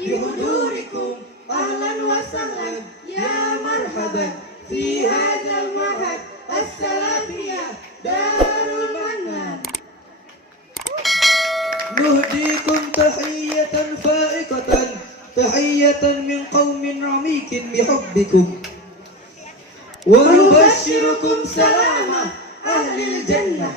بحضوركم أهلا وسهلا يا مرحبا في هذا المعهد السلفية دار المنان. نهديكم تحية فائقة تحية من قوم عميق بحبكم ونبشركم سلامة أهل الجنة.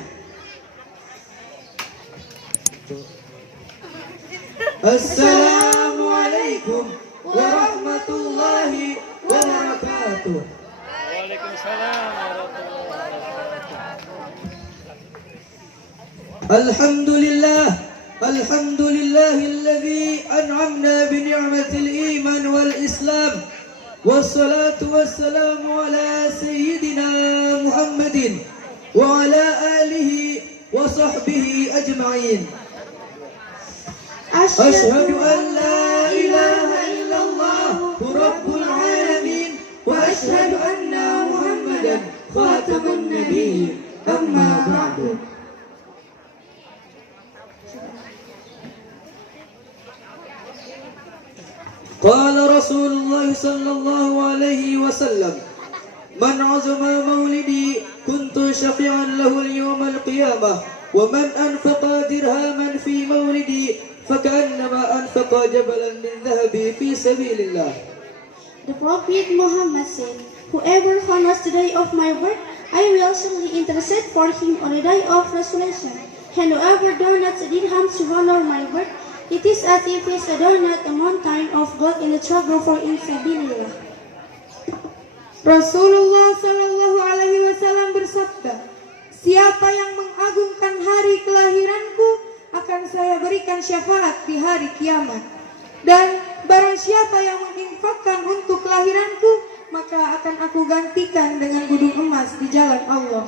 السلام عليكم ورحمة الله وبركاته. Waalaikumsalam warahmatullahi wabarakatuh. الحمد لله الذي أنعمنا بنعمة الإيمان والإسلام، والصلاة والسلام على سيدنا محمد وعلى آله وصحبه أجمعين. أشهد أن لا إله إلا الله رب العالمين، وأشهد أن محمدا خاتم النبيين. أما بعد، قال رسول الله صلى الله عليه وسلم: من عظم مولدي كنت شفيعا له اليوم القيامة، ومن أنفق درهما في مولدي فكأنما أنفق جبلا من ذهب في سبيل الله. The Prophet Muhammad said, whoever honors the day of my birth, I will surely intercede for him on the day of resurrection. And whoever donates a dirham to honor my birth, it is as if he donate a mountain of gold in the struggle for sabilillah. Rasulullah Shallallahu Alaihi Wasallam bersabda, siapa yang mengagungkan hari kelahiranku akan saya berikan syafaat di hari kiamat. Dan barang siapa yang menginfakkan untuk kelahiranku, maka akan aku gantikan dengan gudung emas di jalan Allah.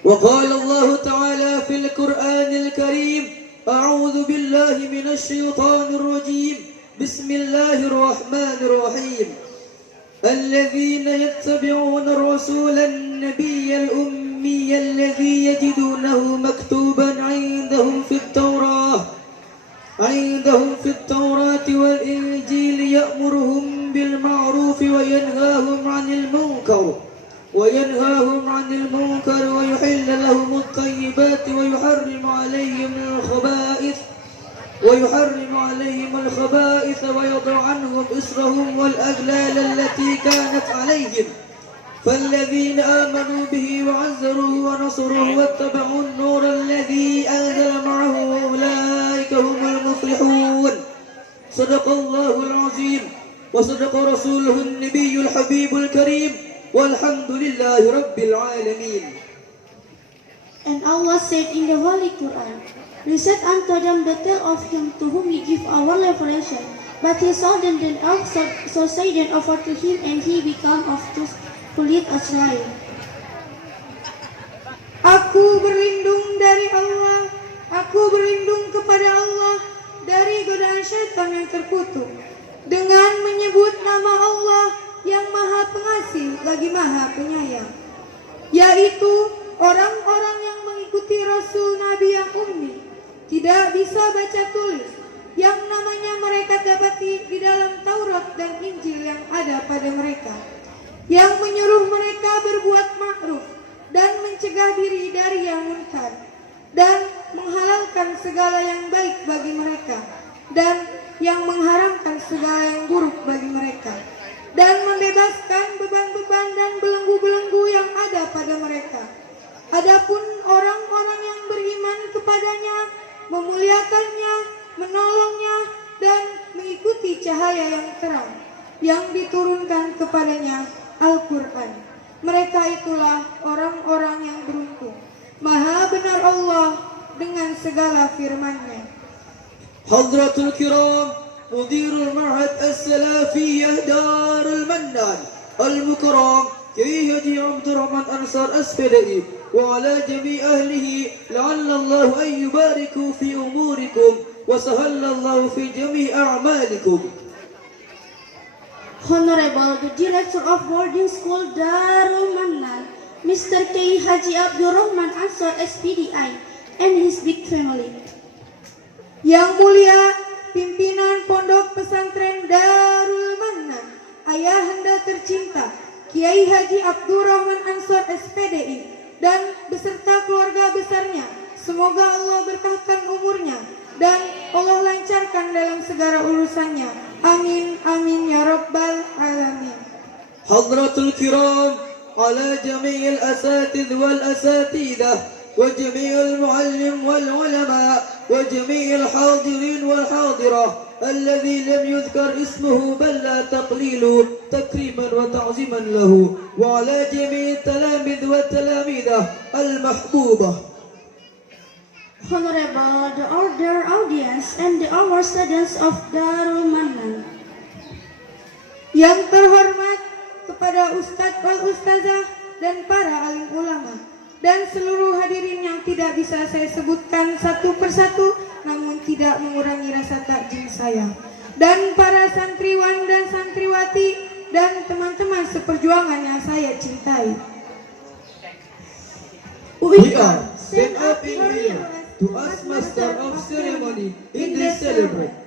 وقال الله تعالى في القرآن الكريم: أعوذ بالله من الشيطان الرجيم، بسم الله الرحمن الرحيم. الذين يتبعون الرسول النبي الأمي الذي يجدونه مكتوبا عندهم في التوراة والإنجيل يأمرهم بالمعروف وينهاهم عن المنكر ويحل لهم الطيبات ويحرم عليهم الخبائث ويضع عنهم إصرهم والأغلال التي كانت عليهم، فالذين آمنوا به وعزروه ونصروه واتبعوا النور الذي أنزل معه أولئك هم المفلحون. صدق الله العظيم وصدق رسوله النبي الحبيب الكريم، والحمد لله رب العالمين. And Allah said in the Holy Quran, we said unto them the tale of him to whom we give our revelation, but he saw them then earth, so Satan offered to him, and he became of those who lead Israel. Aku berlindung dari Allah, aku berlindung kepada Allah dari godaan syaitan yang terkutuk, dengan menyebut nama Allah yang Maha Pengasih lagi Maha Penyayang, yaitu orang-orang yang mengikuti Rasul Nabi yang ummi, tidak bisa baca tulis, yang namanya mereka dapati di dalam Taurat dan Injil yang ada pada mereka, yang menyuruh mereka berbuat ma'ruf dan mencegah diri dari yang munkar, dan menghalalkan segala yang baik bagi mereka, dan yang mengharamkan segala yang buruk bagi mereka, dan membebaskan beban-beban dan belenggu-belenggu yang ada pada mereka. Adapun orang-orang yang beriman kepadanya, memuliakannya, menolongnya, dan mengikuti cahaya yang terang yang diturunkan kepadanya, Al-Quran, mereka itulah orang-orang yang beruntung. Maha benar Allah dengan segala firman-Nya. Hadratul Kiram, Mudirul Ma'had As-Salafiyah Darul Mannan Al-Mukram, Kiai Haji Abdurrahman Ansar As-Fadai, wa ala jami' ahlihi, la'allallahu an yubariku fi umurikum, wa sahallallahu fi jami' a'malikum. Honorable the Director of Boarding School Darul Mannan, Mr. K. Haji Abdurrahman Ansar SPDI, and his big family. Yang mulia pimpinan Pondok Pesantren Darul Mannan, ayahanda tercinta Kiai Haji Abdurrahman Ansor SPDI dan beserta keluarga besarnya. Semoga Allah berkahkan umurnya dan Allah lancarkan dalam segala urusannya. Amin amin ya rabbal alamin. Hadratul kiram ala jami'il asatidh wal asatidah وجميع المعلم والعلماء وجميع الحاضرين والحاضرة الذي لم يذكر اسمه بل لا تقليل تكريما وتعظيما له وعلى جميع التلاميذ والتلاميذة المحبوبة. Honorable the order audience and the our students of Darul Mannan. Yang terhormat kepada Ustadz wal Ustazah dan para alim ulama dan seluruh hadirin yang tidak bisa saya sebutkan satu persatu, namun tidak mengurangi rasa takjub saya, dan para santriwan dan santriwati dan teman-teman seperjuangan yang saya cintai. We are stand up in here to ask Master of Ceremony in this celebrate.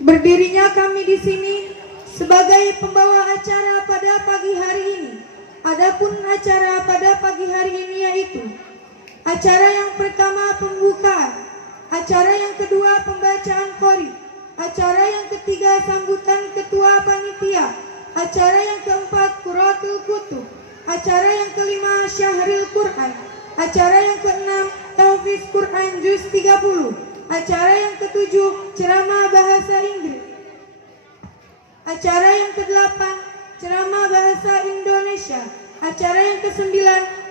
Berdirinya kami di sini sebagai pembawa acara pada pagi hari ini. Adapun acara pada pagi hari ini yaitu acara yang pertama pembukaan, acara yang kedua pembacaan qori, acara yang ketiga sambutan ketua panitia, acara yang keempat qiraatul kutub, acara yang kelima syahril Quran, acara yang keenam tahfiz Quran juz 30, acara yang ketujuh ceramah bahasa Inggris, acara yang ke-8 ceramah bahasa Indonesia, acara yang ke-9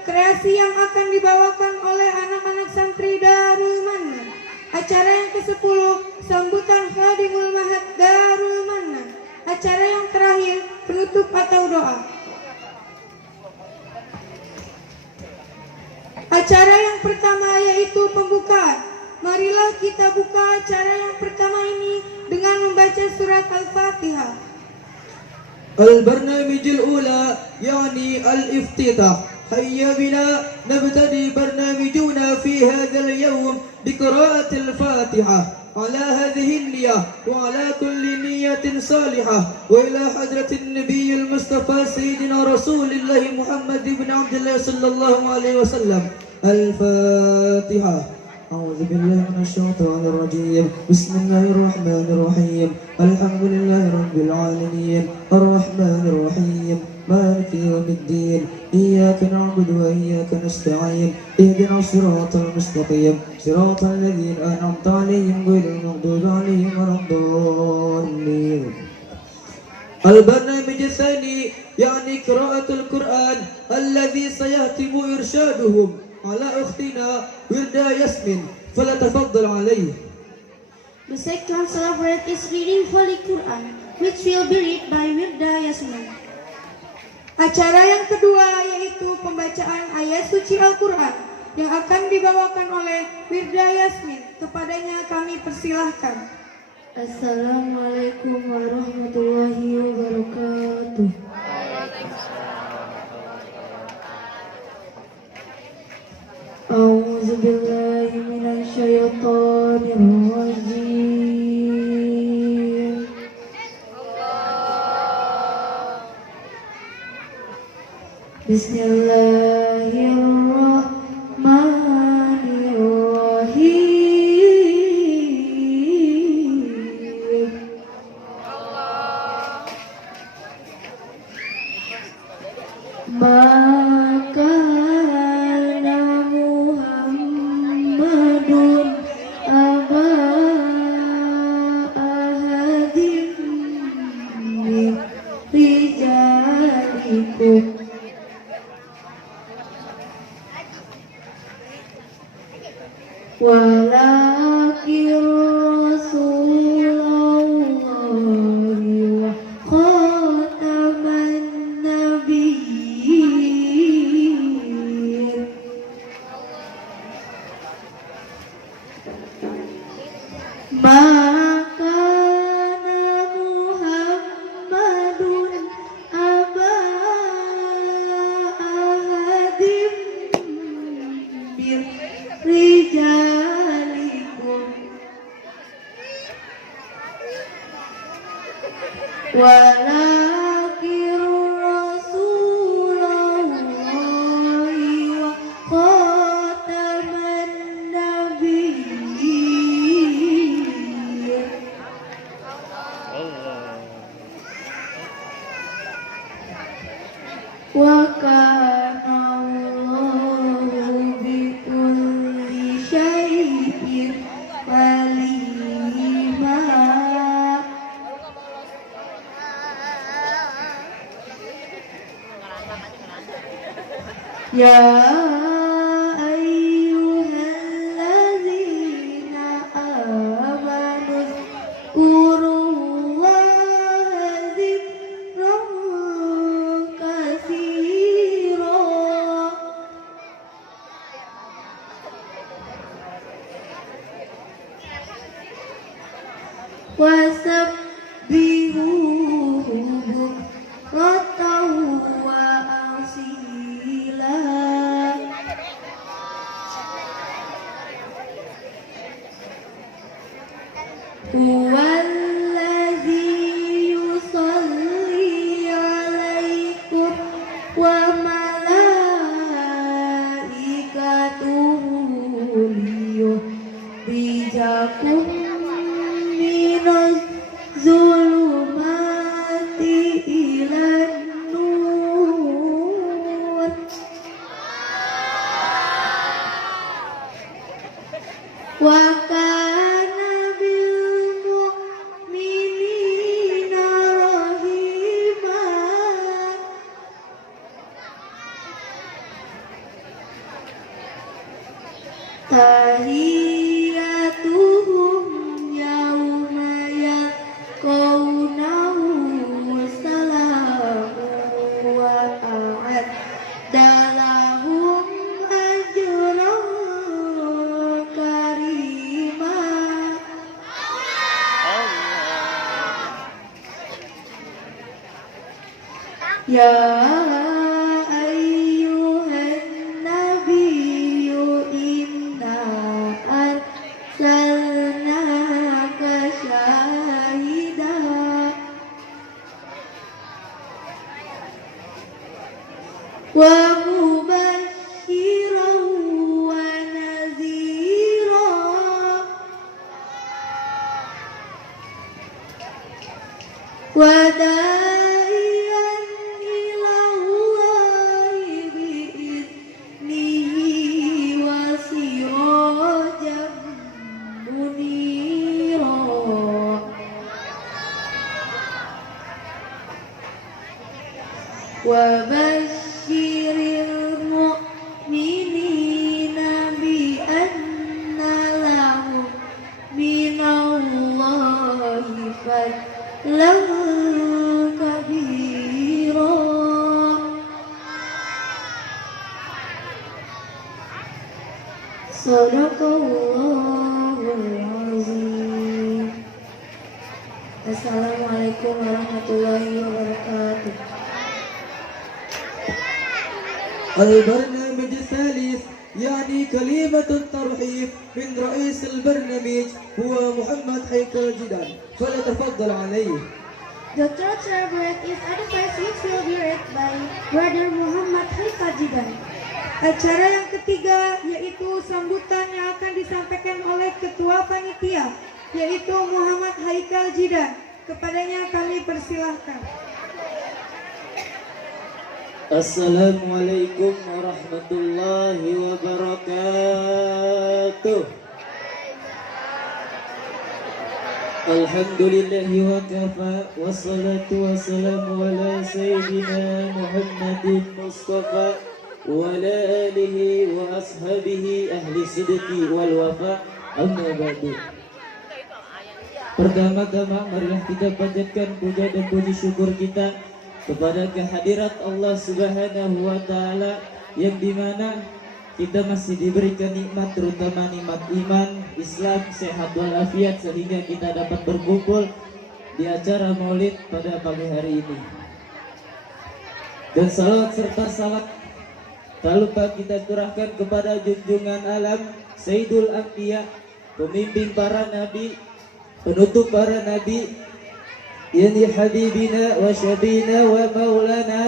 kreasi yang akan dibawakan oleh anak-anak santri Darul Mannan, acara yang ke-10 sambutan Khadimul Mahad Darul Mannan, acara yang terakhir penutup atau doa. Acara yang pertama yaitu pembukaan. Marilah kita buka acara yang pertama ini dengan membaca surat Al-Fatihah. البرنامج الأولى يعني الافتتاح. هيا بنا نبتدي برنامجنا في هذا اليوم بقراءة الفاتحة على هذه النية وعلى كل نية صالحة وإلى حضرة النبي المصطفى سيدنا رسول الله محمد بن عبد الله صلى الله عليه وسلم. الفاتحة. أعوذ بالله من الشيطان الرجيم. بسم الله الرحمن الرحيم. الحمد لله رب العالمين الرحمن الرحيم مالك يوم الدين إياك نعبد وإياك نستعين اهدنا الصراط المستقيم صراط الذين أنعمت عليهم غير المغضوب عليهم ولا الضالين. البرنامج الثاني يعني قراءة القرآن الذي سيتم إرشادهم على أختنا وردة ياسمين فلتفضل عليه. The second celebrate is reading Holy Quran, which will be read by Wirda Yasmin. Acara yang kedua yaitu pembacaan ayat suci Al-Quran yang akan dibawakan oleh Wirda Yasmin. Kepadanya kami persilahkan. Assalamualaikum warahmatullahi wabarakatuh. A'udzu billahi minasy syaithanir rajim. Bismillahirrahmanirrahim. Maka Muhammadun aba ahadim min rijalikum walakin Rasulullahi wa khataman nabiyyin. Maka Muhammadun aba ahadim min rijalikum walakin Rasulullahi wa khataman nabiyyin. Allah. Wa kana Allahu bikulli syai'in alima. Ya ayyuhalladzina amanu zkurullaha dzikran katsira wasabbihuhu bukratan wa asila. Huwallazi yusalli alaikum wa malaikatuhu liyukhrijakum minaz zulumati ilan nur. Wa kana bil mu'minina rahima. Tahiyyatuhum yawma yalqawnahu salamun wa a'adda lahum ajran karima. Ya ayyuhan nabiyyu inna arsalnaka syahidan wa mubasysyiran wa nadhira wa da'iyan ila Allahi bi'iznihi wa sirajan munira. Wa basyiril mu'minina bi anna lahum minallahi fadlan kabira. Sadaqallahul azim. Assalamualaikum warahmatullahi wabarakatuh. البرنامج الثالث يعني كلمة الترحيب من رئيس البرنامج هو محمد هيكل جدان فليتفضل عليه. The third celebrant is advertised which will be read by Brother Muhammad Haikal Jidan. Acara yang ketiga yaitu sambutan yang akan disampaikan oleh Ketua Panitia yaitu Muhammad Haikal Jidan. Kepadanya kami persilahkan. Assalamualaikum warahmatullahi wabarakatuh. Alhamdulillahi wa kafa wassalatu wassalamu ala sayyidina Muhammadin Mustafa wa ala alihi wa ashabihi ahli sidqi wal wafa amma ba'du. Pertama-tama marilah kita panjatkan puja dan puji syukur kita kepada kehadirat Allah Subhanahu wa taala yang dimana kita masih diberikan nikmat, terutama nikmat iman, Islam, sehat walafiat sehingga kita dapat berkumpul di acara Maulid pada pagi hari ini. Dan salawat serta salam tak lupa kita curahkan kepada junjungan alam Sayyidul Anbiya, pemimpin para nabi, penutup para nabi, yani habibina wa syabina wa maulana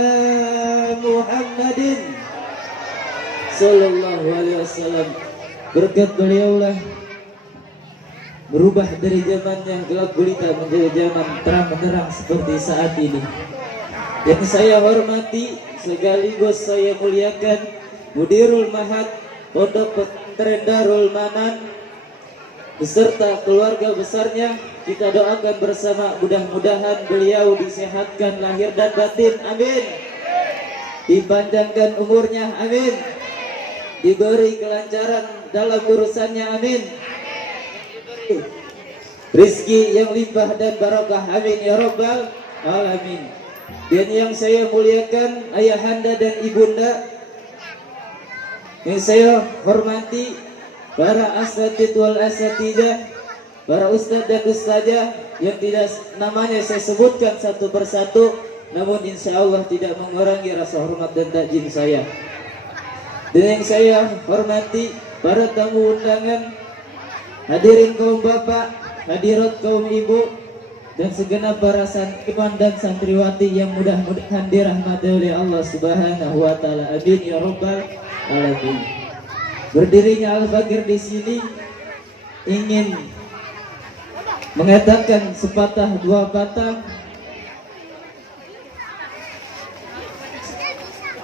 Muhammadin sallallahu alaihi wasallam. Berkat beliaulah berubah dari zaman yang gelap gulita menjadi zaman terang benderang seperti saat ini. Yang saya hormati sekaligus saya muliakan Mudirul Mahad Pondok Pesantren Darul Manan beserta keluarga besarnya. Kita doakan bersama, mudah-mudahan beliau disehatkan lahir dan batin, amin. Dipanjangkan umurnya, amin. Diberi kelancaran dalam urusannya, amin. Rizki yang limpah dan barokah, amin ya rabbal alamin. Dan yang saya muliakan ayahanda dan ibunda, yang saya hormati para asatidz wal asatidzah, para ustadz dan ustazah yang tidak namanya saya sebutkan satu persatu, namun insya Allah tidak mengurangi rasa hormat dan takjim saya. Dan yang saya hormati para tamu undangan, hadirin kaum bapak, hadirat kaum ibu, dan segenap para santriwan dan santriwati yang mudah-mudahan dirahmati oleh Allah Subhanahu wa taala, amin ya rabbal alamin. Berdirinya Al-Fakir di sini ingin mengatakan sepatah dua patah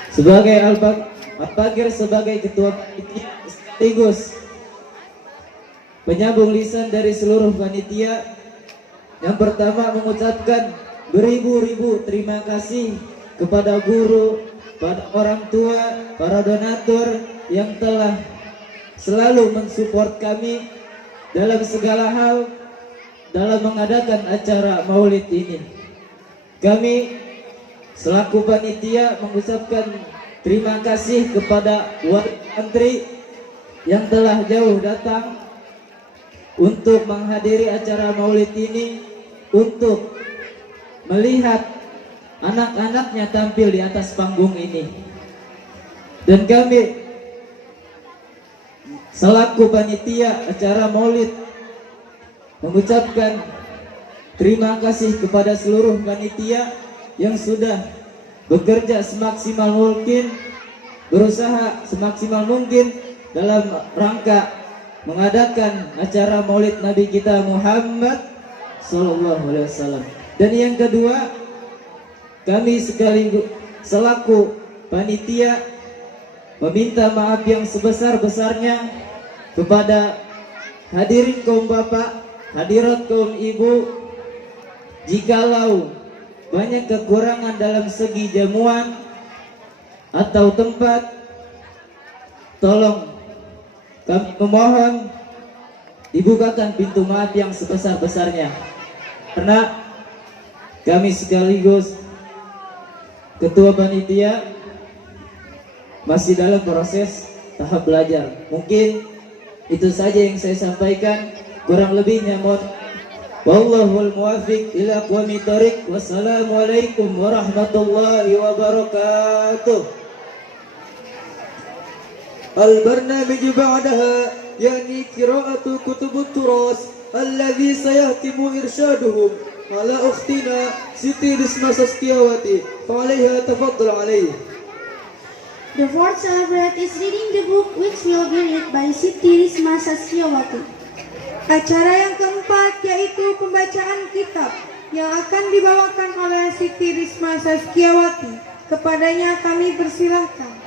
sebagai Al-Fakir sebagai ketua panitia sekaligus penyambung lisan dari seluruh panitia. Yang pertama mengucapkan beribu-ribu terima kasih kepada guru, pada orang tua, para donatur yang telah selalu mensupport kami dalam segala hal dalam mengadakan acara maulid ini. Kami selaku panitia mengucapkan terima kasih kepada warga santri yang telah jauh datang untuk menghadiri acara maulid ini, untuk melihat anak-anaknya tampil di atas panggung ini. Dan kami selaku panitia acara maulid mengucapkan terima kasih kepada seluruh panitia yang sudah bekerja semaksimal mungkin, berusaha semaksimal mungkin dalam rangka mengadakan acara maulid Nabi kita Muhammad sallallahu alaihi wasallam. Dan yang kedua, kami sekaligus selaku panitia meminta maaf yang sebesar-besarnya kepada hadirin kaum bapak, hadirat kaum ibu, jikalau banyak kekurangan dalam segi jamuan atau tempat, tolong kami memohon dibukakan pintu maaf yang sebesar-besarnya, karena kami sekaligus ketua panitia masih dalam proses tahap belajar. Mungkin itu saja yang saya sampaikan, kurang lebihnya mohon wallahul muwaffiq ila aqwamit thoriq. Wassalamualaikum warahmatullahi wabarakatuh. Al-barnamij ba'daha يعني قراءة كتب التراث الذي سيهتم إرشادهم على أختنا سيتي رسمة سسكيواتي فعليها تفضل عليه. The fourth celebrant is reading the book which will be read by Siti Risma Saskiawati. Acara yang keempat yaitu pembacaan kitab yang akan dibawakan oleh Siti Risma Saskiawati. Kepadanya kami persilahkan.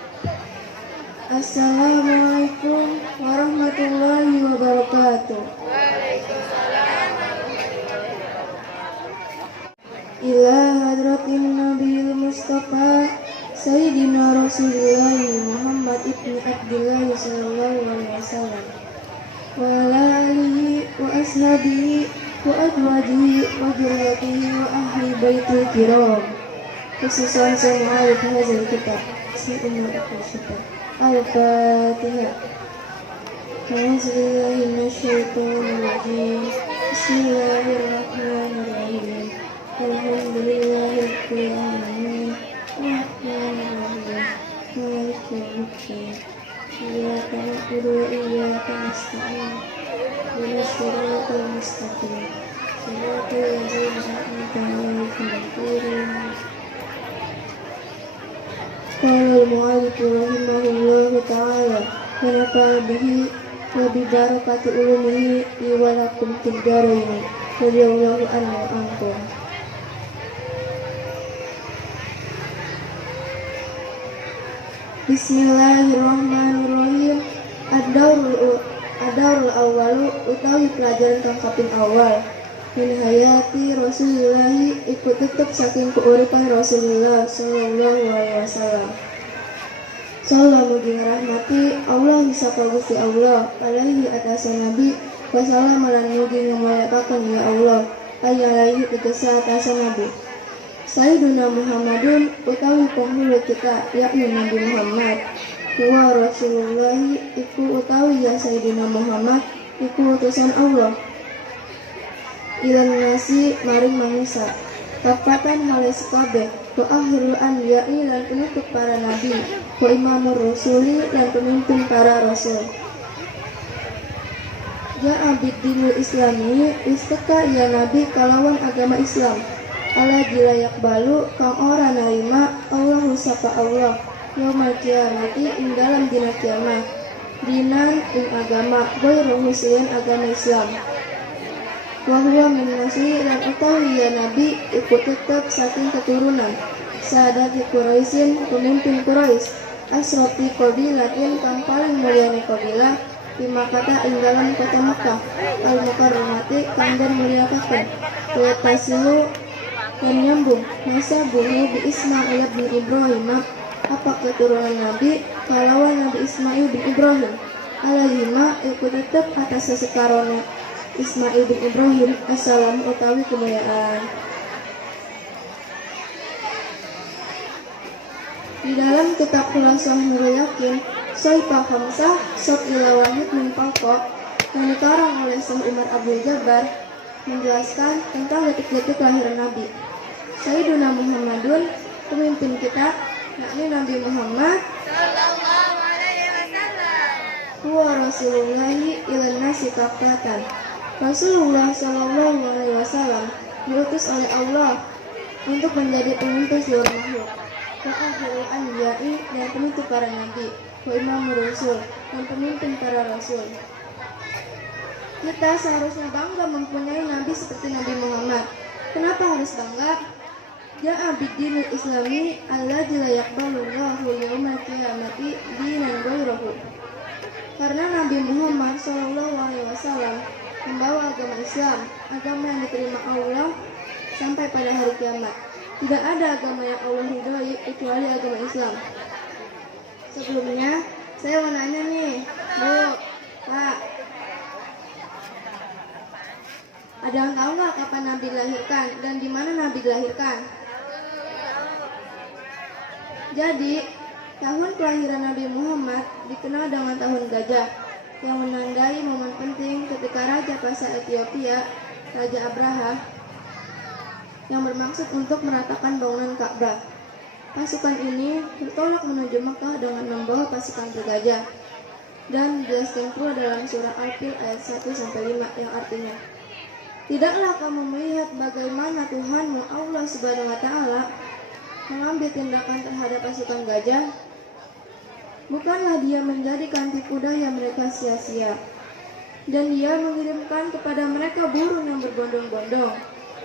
Assalamualaikum warahmatullahi wabarakatuh. Ila hadratin Nabiul Mustafa Sayyidina Rasulullah Muhammad ibn Abdullah sallallahu alaihi wasallam wa ala alihi wa ashabihi wa adwajihi wa dzurriyyatihi wa ahli baitil kiram, khususan semua ahli hadzal kitab. Al-Fatihah. A'udzubillahi minasyaitonir rajim. Bismillahirrahmanirrahim. Alhamdulillahirabbil alamin. Arrahmanirrahim. Maliki yaumiddin. na'budu wa iyyaka nasta'in. Ihdinas siratal mustaqim. Shiratal ladzina an'amta 'alaihim ghairil Qala al-mu'allif rahimahullahu ta'ala wa nafa'a bihi wa bi barakati ulumihi wa lakum fid dharain. Radhiyallahu anhu ankum. Bismillahirrahmanirrahim. Ad-daurul awwalu utawi pelajaran kang kaping awal. Min hayati Rasulullah ikut tetep saking keuripan Rasulullah sallallahu alaihi wasallam. Sallallahu mugi rahmati Allah hisapa Gusti Allah alaihi atasan nabi wasallam lan mugi ngamuliakeun ya Allah alaihi tegesa atasan nabi. Sayyiduna Muhammadun utawi penghulu kita yakni Nabi Muhammad. Wa Rasulullah iku utawi ya Sayyidina Muhammad iku utusan Allah. Ilan nasi maring manusia. Kafatan halis kabeh wa akhirul anbiya'i lan penutup para nabi. Wa imamur rasuli lan pemimpin para rasul. Ya abid dinul islami istaka ya nabi kalawan agama Islam. Ala dilayak balu kang ora narima Allah sapa Allah yaumul kiamati ing dalam dina kiamat dinan ing agama ghairu muslim agama Islam wa huwa min nasli lan utawi ya nabi ikut tetep saking keturunan sadat Quraisyin pemimpin Quraisy asrafi qabilatin kang paling mulyane qabilah di Makkah ing dalam kota Makkah al mukarramati kang den mulyakaken wa tasilu dan nyambung masa bumi bi Ismail bin Ibrahim apa keturunan Nabi kalawan Nabi Ismail bin Ibrahim alaihima ikut tetap atas sesekarona Ismail bin Ibrahim assalam utawi kemuliaan. Di dalam kitab Khulasah Nurul Yakin Soifah Khamsah Sob ila wahid min pokok yang dikarang oleh Syekh Umar Abdul Jabbar menjelaskan tentang detik-detik kelahiran Nabi. Sayyiduna Muhammadun pemimpin kita yakni Nabi Muhammad sallallahu alaihi wasallam. Huwa Rasulullahi ilan nasi kafatan. Rasulullah sallallahu alaihi wasallam diutus oleh Allah untuk menjadi pemimpin seluruh makhluk. Wa akhirul anbiya'i dan penutup para nabi. Wa imamur rasul dan pemimpin para rasul. Kita seharusnya bangga mempunyai nabi seperti Nabi Muhammad. Kenapa harus bangga? Ya abidinul islami alladzi la yaqbalullahu yaumal qiyamati dinan ghairahu. Karena Nabi Muhammad sallallahu alaihi wasallam membawa agama Islam, agama yang diterima Allah sampai pada hari kiamat. Tidak ada agama yang Allah ridhoi kecuali agama Islam. Sebelumnya, saya mau nanya nih, Bu, Pak. Ada yang tahu nggak kapan Nabi dilahirkan dan di mana Nabi dilahirkan? Jadi, tahun kelahiran Nabi Muhammad dikenal dengan tahun gajah yang menandai momen penting ketika Raja Persia Ethiopia, Raja Abraha, yang bermaksud untuk meratakan bangunan Ka'bah. Pasukan ini bertolak menuju Mekah dengan membawa pasukan bergajah dan dijelaskan pula dalam surah Al-Fil ayat 1-5 yang artinya, tidaklah kamu melihat bagaimana Tuhanmu Allah Subhanahu wa Ta'ala mengambil tindakan terhadap pasukan gajah? Bukanlah dia menjadikan tipu daya mereka sia-sia, dan dia mengirimkan kepada mereka burung yang berbondong-bondong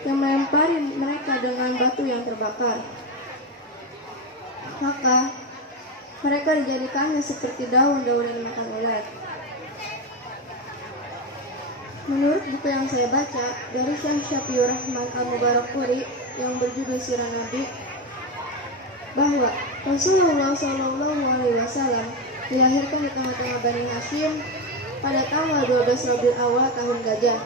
yang melempari mereka dengan batu yang terbakar. Maka mereka dijadikannya seperti daun-daun yang dimakan ulat. Menurut buku yang saya baca dari Syekh Syafiur Rahman Al-Mubarakfuri yang berjudul Sirah Nabi, bahwa Rasulullah Shallallahu Alaihi Wasallam dilahirkan di tengah-tengah Bani Hashim pada tanggal 12 Rabiul Awal tahun gajah,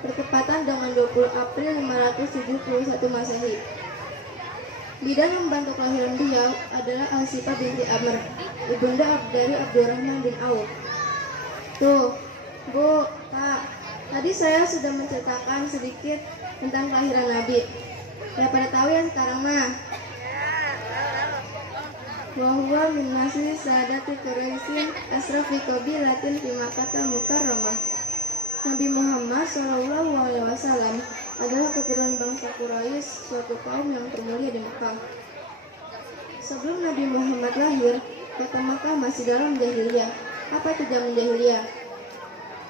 bertepatan dengan 20 April 571 Masehi. Bidan membantu kelahiran beliau adalah Al-Sifah binti Amr, ibunda dari Abdurrahman bin Auf. Tuh, Bu, Pak, tadi saya sudah menceritakan sedikit tentang kelahiran Nabi. Ya pada tahu ya sekarang mah. wa huwa min nasli sadati Quraisyin asrafi qabilatin fi Makkah Mukarramah. Nabi Muhammad Shallallahu Alaihi Wasallam adalah keturunan bangsa Quraisy, suatu kaum yang termulia di Mekah. Sebelum Nabi Muhammad lahir, kota Mekah masih dalam jahiliyah. Apa itu zaman jahiliyah?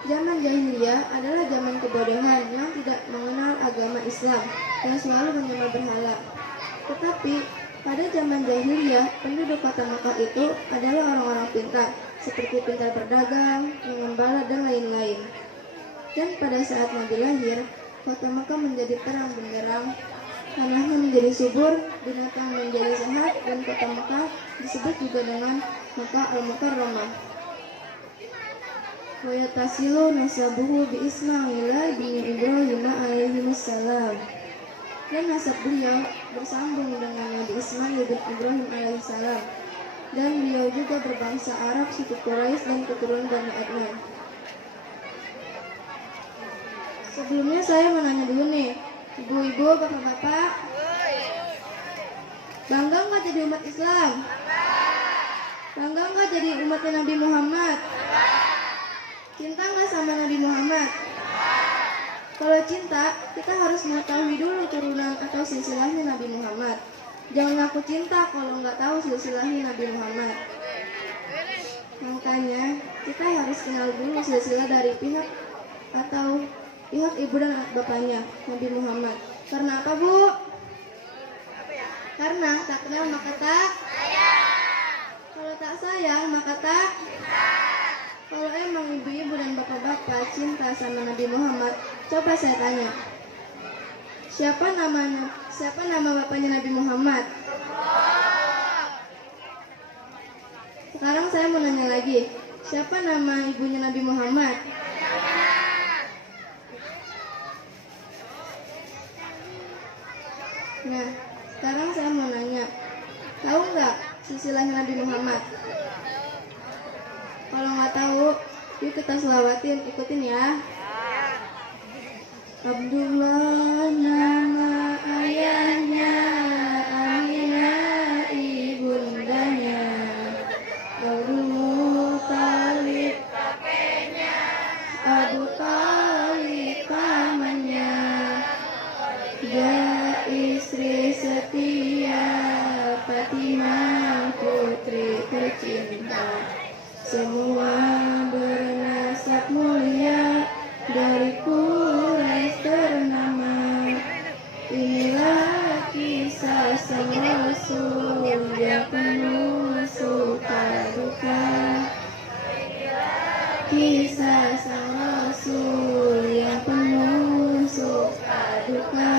Zaman jahiliyah adalah zaman kebodohan yang tidak mengenal agama Islam, yang selalu menyembah berhala. Tetapi pada zaman jahiliyah, penduduk kota Mekah itu adalah orang-orang pintar, seperti pintar berdagang, mengembala, dan lain-lain. Dan pada saat Nabi lahir, kota Mekah menjadi terang benderang, tanahnya menjadi subur, binatang menjadi sehat, dan kota Mekah disebut juga dengan Makkah al-Mukarramah. Wa yatasilu nasabuhu bi Ismail bin Ibrahim alaihi salam. Dan nasab beliau bersambung dengan Nabi Ismail bin Ibrahim alaihissalam, dan beliau juga berbangsa Arab, suku Quraisy, dan keturunan Bani Adnan. Sebelumnya saya mau nanya dulu nih, ibu-ibu, bapak-bapak, bangga nggak jadi umat Islam? Bangga nggak jadi umatnya Nabi Muhammad? Cinta nggak sama Nabi Muhammad? Kalau cinta, kita harus mengetahui dulu turunan atau silsilahnya Nabi Muhammad. Jangan ngaku cinta kalau nggak tahu silsilahnya Nabi Muhammad. Makanya, kita harus kenal dulu silsilah dari pihak atau pihak ibu dan bapaknya Nabi Muhammad. Karena apa, Bu? Karena tak kenal maka tak sayang. Kalau tak sayang maka tak cinta. Kalau emang ibu-ibu dan bapak-bapak cinta sama Nabi Muhammad, coba saya tanya, siapa nama bapaknya Nabi Muhammad? Sekarang saya mau nanya lagi, siapa nama ibunya Nabi Muhammad? Nah, sekarang saya mau nanya, tahu nggak silsilahnya Nabi Muhammad? Kalau nggak tahu, yuk kita selawatin, ikutin ya. Abdullah nama ayahnya, Aminah ibundanya, Abdul Muthalib kakeknya, Abu Thalib pamannya, dia istri setia, Fatimah putri tercinta. Semua bernasab mulia, dari Quraisy ternama. Inilah kisah sang Rasul yang penuh suka duka. Kisah sang Rasul yang penuh suka duka,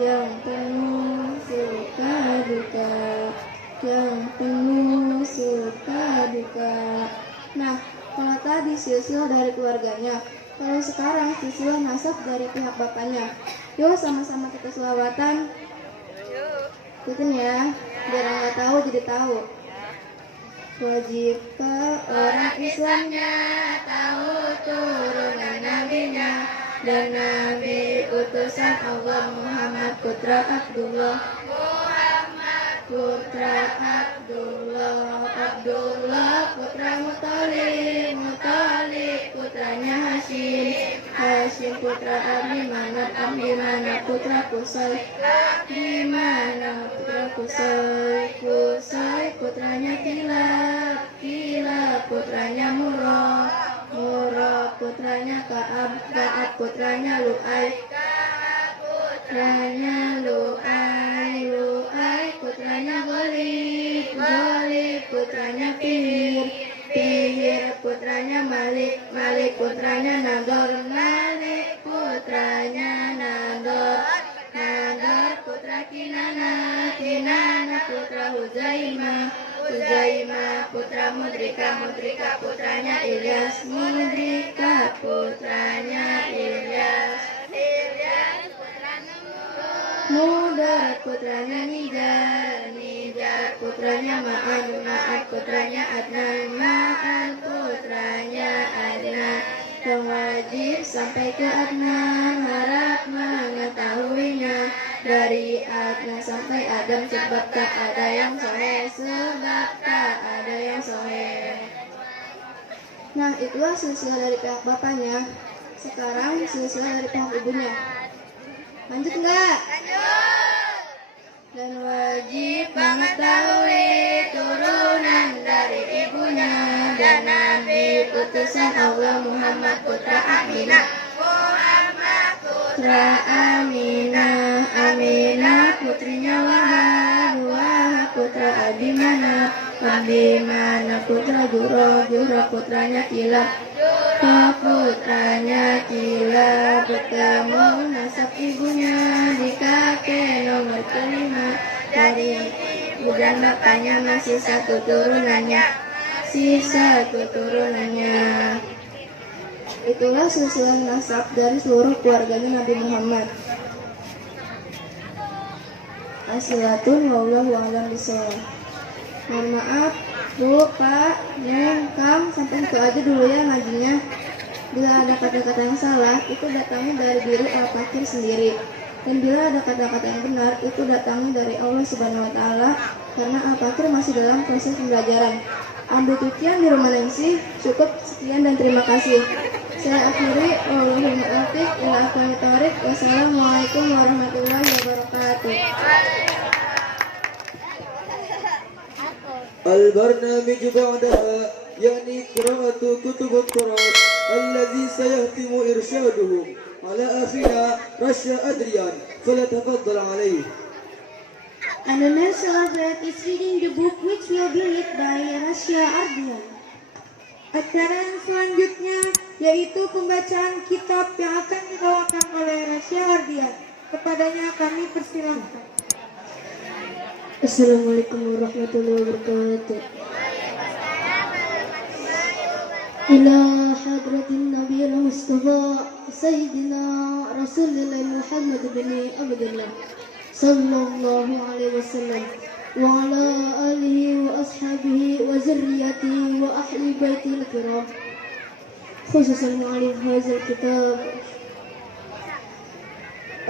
yang penuh suka duka, yang penuh suka duka. Nah, kalau tadi silsilah dari keluarganya, kalau sekarang silsilah nasab dari pihak bapaknya. Yuk sama-sama kita selawatan. Ikutin ya, biar nggak tahu jadi tahu. Wajib ke orang Islamnya tahu turunan nabinya, dan Nabi utusan Allah Muhammad putra Abdullah. Putra Abdullah, Abdullah putra Muthalib, Muthalib putranya Hashim, Hashim putra Abdimanaf, Abdimanaf putra Qusay, Abdimanaf putra Qusay, Qusay putranya Kilab, Kilab putranya Murrah, Murrah putranya Ka'ab, Ka'ab putranya Lu'ay, putranya Lu'ay, Lu'ay putranya Ghalib, Ghalib putranya Fihir, Fihir putranya Malik, Malik putranya Nador, Malik putranya Nador, Nador putra Kinana, Kinana putra Huzaimah, Huzaimah putra Mudrika, Mudrika putranya Ilyas, Mudrika putranya Ilyas, Mudar putranya Nijar, Nijar putranya Ma'ad, Ma'ad putranya Adnan, Ma'ad putranya Adnan. Yang wajib sampai ke Adnan, harap mengetahuinya. Dari Adnan sampai sampai Adam sebab tak ada yang soleh, sebab tak ada yang soleh. Nah, itulah silsilah dari pihak bapaknya. Sekarang silsilah dari pihak ibunya. Lanjut enggak? Dan wajib mengetahui turunan dari ibunya dan Nabi utusan Allah Muhammad putra Aminah. Putra Aminah, Aminah putrinya Wahab, Wahab putra Abimana, Abimana putra Jura, Jura putranya Kilab, putranya Kilab bertemu nasab ibunya di kakek nomor kelima. Dari ibu dan bapaknya masih satu turunannya, Itulah silsilah nasab dari seluruh keluarganya Nabi Muhammad. Asilatun wallahu a'lam bishawab. Mohon maaf Bu, Pak, Neng, Kang, sampai itu aja dulu ya ngajinya. Bila ada kata-kata yang salah, itu datangnya dari diri Al-Fakir sendiri. Dan bila ada kata-kata yang benar, itu datangnya dari Allah Subhanahu wa Ta'ala, karena Al-Fakir masih dalam proses pembelajaran. Ambil cucian di rumah Nengsi. Cukup sekian dan terima kasih. Saya akhiri. Wassalamualaikum warahmatullahi wabarakatuh. البرنامج بعدها يعني قراءة كتب التراث الذي سيهتم إرشاده على أخينا رشا أدريان فليتفضل عليه. And the next celebrant is reading the book which will be read by Rasya Ardian. Acara yang selanjutnya yaitu pembacaan kitab yang akan dibawakan oleh Rasya Ardian. Kepadanya kami persilahkan. Assalamualaikum warahmatullahi wabarakatuh. Ila hadratin Nabi Mustafa Sayyidina Rasulullah Muhammad bin Abdullah sallallahu alaihi wasallam wa ala alihi wa ashabihi wa zurriyatihi wa ahli baitil kiram, khususan mu'alif hadzal kitab.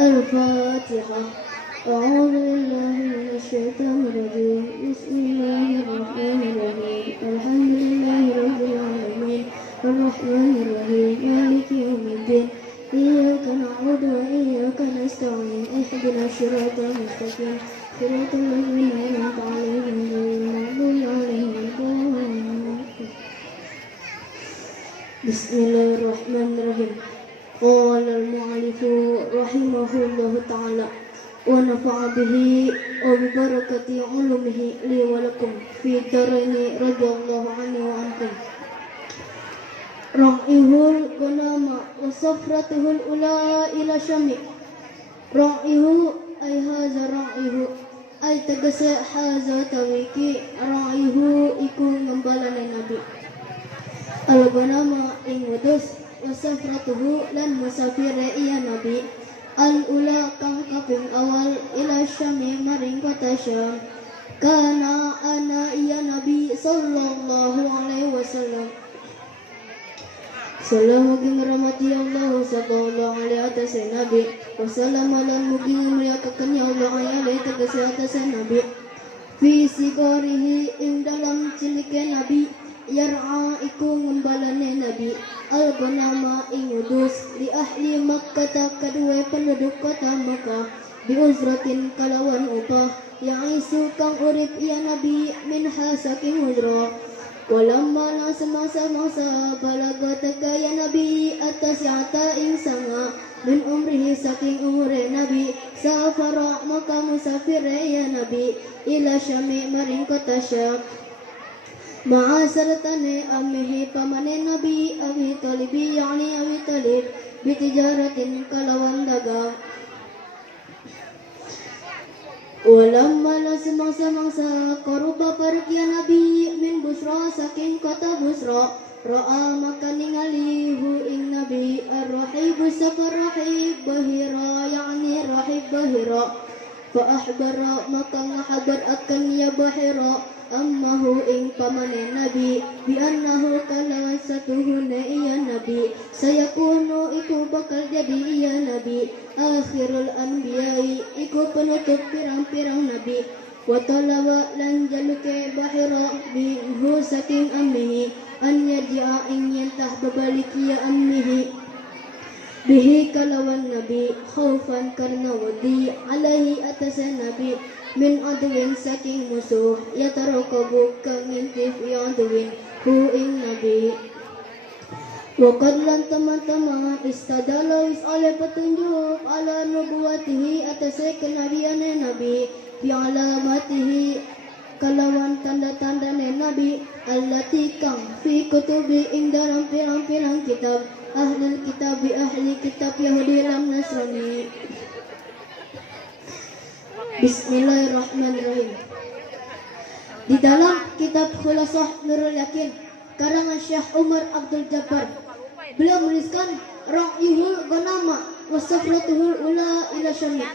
Al-Fatihah. أعوذ بالله من الشيطان الرجيم. بسم الله الرحمن الرحيم. الحمد لله رب العالمين الرحمن الرحيم مالك يوم الدين إياك نعبد وإياك نستعين اهدنا الصراط المستقيم صراط الذين أنعمت عليهم غير المغضوب عليهم ولا الضالين. بسم الله الرحمن الرحيم. قال المؤلف رحمه الله تعالى ونفع به وببركة علومه لي ولكم في الدارين رضي الله عنه وعنكم. رعيه الغنام وصفرته الأولى إلى شمي. رعيه أي هذا رعيه أي tegese haza tawiki. رعيه iku ngembalane Nabi. Al-ghanama ing wedhus wasafratuhu lan musafire iya Nabi. Al-ula kang kaping awal ila Syami maring kota Syam. Kana ana iya Nabi sallallahu alaihi wasallam. Salam mugi ngrahmati Allah sallallahu alaihi atas Nabi. Wassalam lan mugi muliakaken ya Allah alaihi tegese atas Nabi. Fi sigarihi ing dalam cilike Nabi. Yar'a iku ngembalane Nabi. Al-ghanama ing udus di ahli Makkah kadue penduduk kota Makkah bi uzratin kalawan upah yang isu kang urip ya Nabi minha saking ujrah. Walamma la semasa-masa balaga teka ya Nabi atas yata ing sanga min umrihi saking umure Nabi safara maka musafir ya Nabi ila Syami maring kota Syam. Ma'asartane amihi pamane Nabi Abi Talibi yani Abi Talib bitijaratin kalawan dagang. Walamma la semangsa-mangsa karuba pergian Nabi min Busra saking kota Busra. Ra'a maka ningali hu ing Nabi ar-rahibu safar rahib bahira yani rahib bahira. Fa-ahbara maka ngahabar akan ya bahira ammahu ing pamane Nabi bi annahu kalawan satuhuna iya Nabi nabi, sayakunu iku bakal jadi iya nabi, akhirul anbiya'i iku penutup pirang-pirang nabi, wa talawa lan jaluke bahira bihu saking ammihi, an yarji'a ing yentah babalik ya ammihi bihi kalawan nabi, khaufan karna wadi alaihi atasan nabi, min aduin saking musuh, yatarokabu kang ngintip ya aduin hu ing nabi. Wakad lan teman-teman istadala wis oleh petunjuk ala nubuwatihi atasai kenabiannya nabi, bi alamatihi kalawan tanda-tandanya nabi, allati kang fi kutubi ing dalam pirang-pirang kitab, ahli kitab Yahudi lan Nasrani. Bismillahirrahmanirrahim. Di dalam kitab Khulasah Nurul Yakin karangan Syekh Umar Abdul Jabbar, beliau menuliskan Ra'ihul Ghanama wa Safratuhul Ula ila Syami,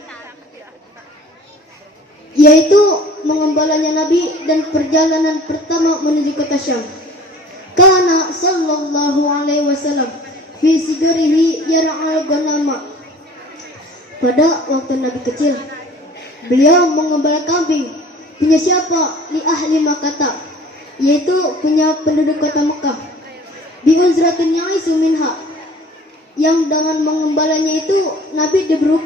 yaitu mengembalanya Nabi dan perjalanan pertama menuju kota Syam. Kana sallallahu alaihi wasallam fi sigarihi yar'al ghanama. Pada waktu Nabi kecil, beliau mengembala kambing. Punya siapa? Li ahli Makkah, yaitu punya penduduk kota Mekah. Bi uzratin ya'isu minha, yang dengan mengembalanya itu Nabi diberi.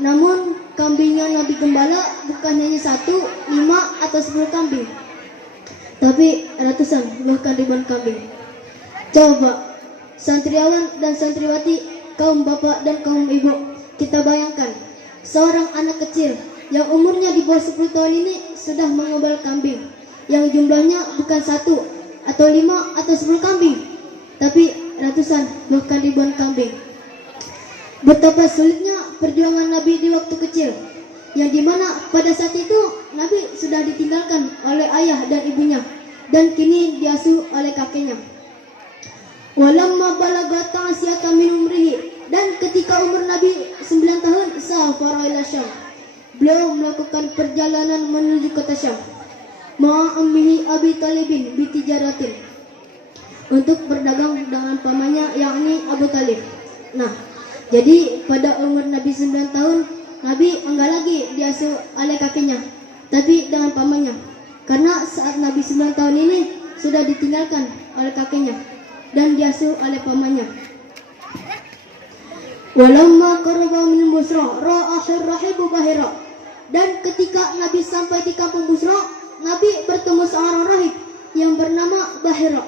Namun kambing yang Nabi gembala bukan hanya 1, 5 atau 10 kambing, tapi ratusan bahkan ribuan kambing. Coba santriawan dan santriwati, kaum bapak dan kaum ibu, kita bayangkan seorang anak kecil yang umurnya di bawah 10 tahun ini sudah mengembala kambing yang jumlahnya bukan 1 atau 5 atau 10 kambing, tapi ratusan bahkan ribuan kambing. Betapa sulitnya perjuangan Nabi di waktu kecil, yang dimana pada saat itu Nabi sudah ditinggalkan oleh ayah dan ibunya, dan kini diasuh oleh kakeknya. Walamma balaga ta'siyata min umrihi, dan ketika umur Nabi 9 tahun, safara ila Syam, beliau melakukan perjalanan menuju kota Syam, ma'a ammihi Abi Talibin bitijaratin, untuk berdagang dengan pamannya yakni Abu Talib. Nah, jadi pada umur Nabi 9 tahun, Nabi enggak lagi diasuh oleh kakeknya, tapi dengan pamannya. Karena saat Nabi 9 tahun ini sudah ditinggalkan oleh kakeknya dan diasuh oleh pamannya. Walamma qaraba min Busra ra'ahur rahibu bahira, dan ketika Nabi sampai di kampung Busra, Nabi bertemu seorang rahib yang bernama Bahira.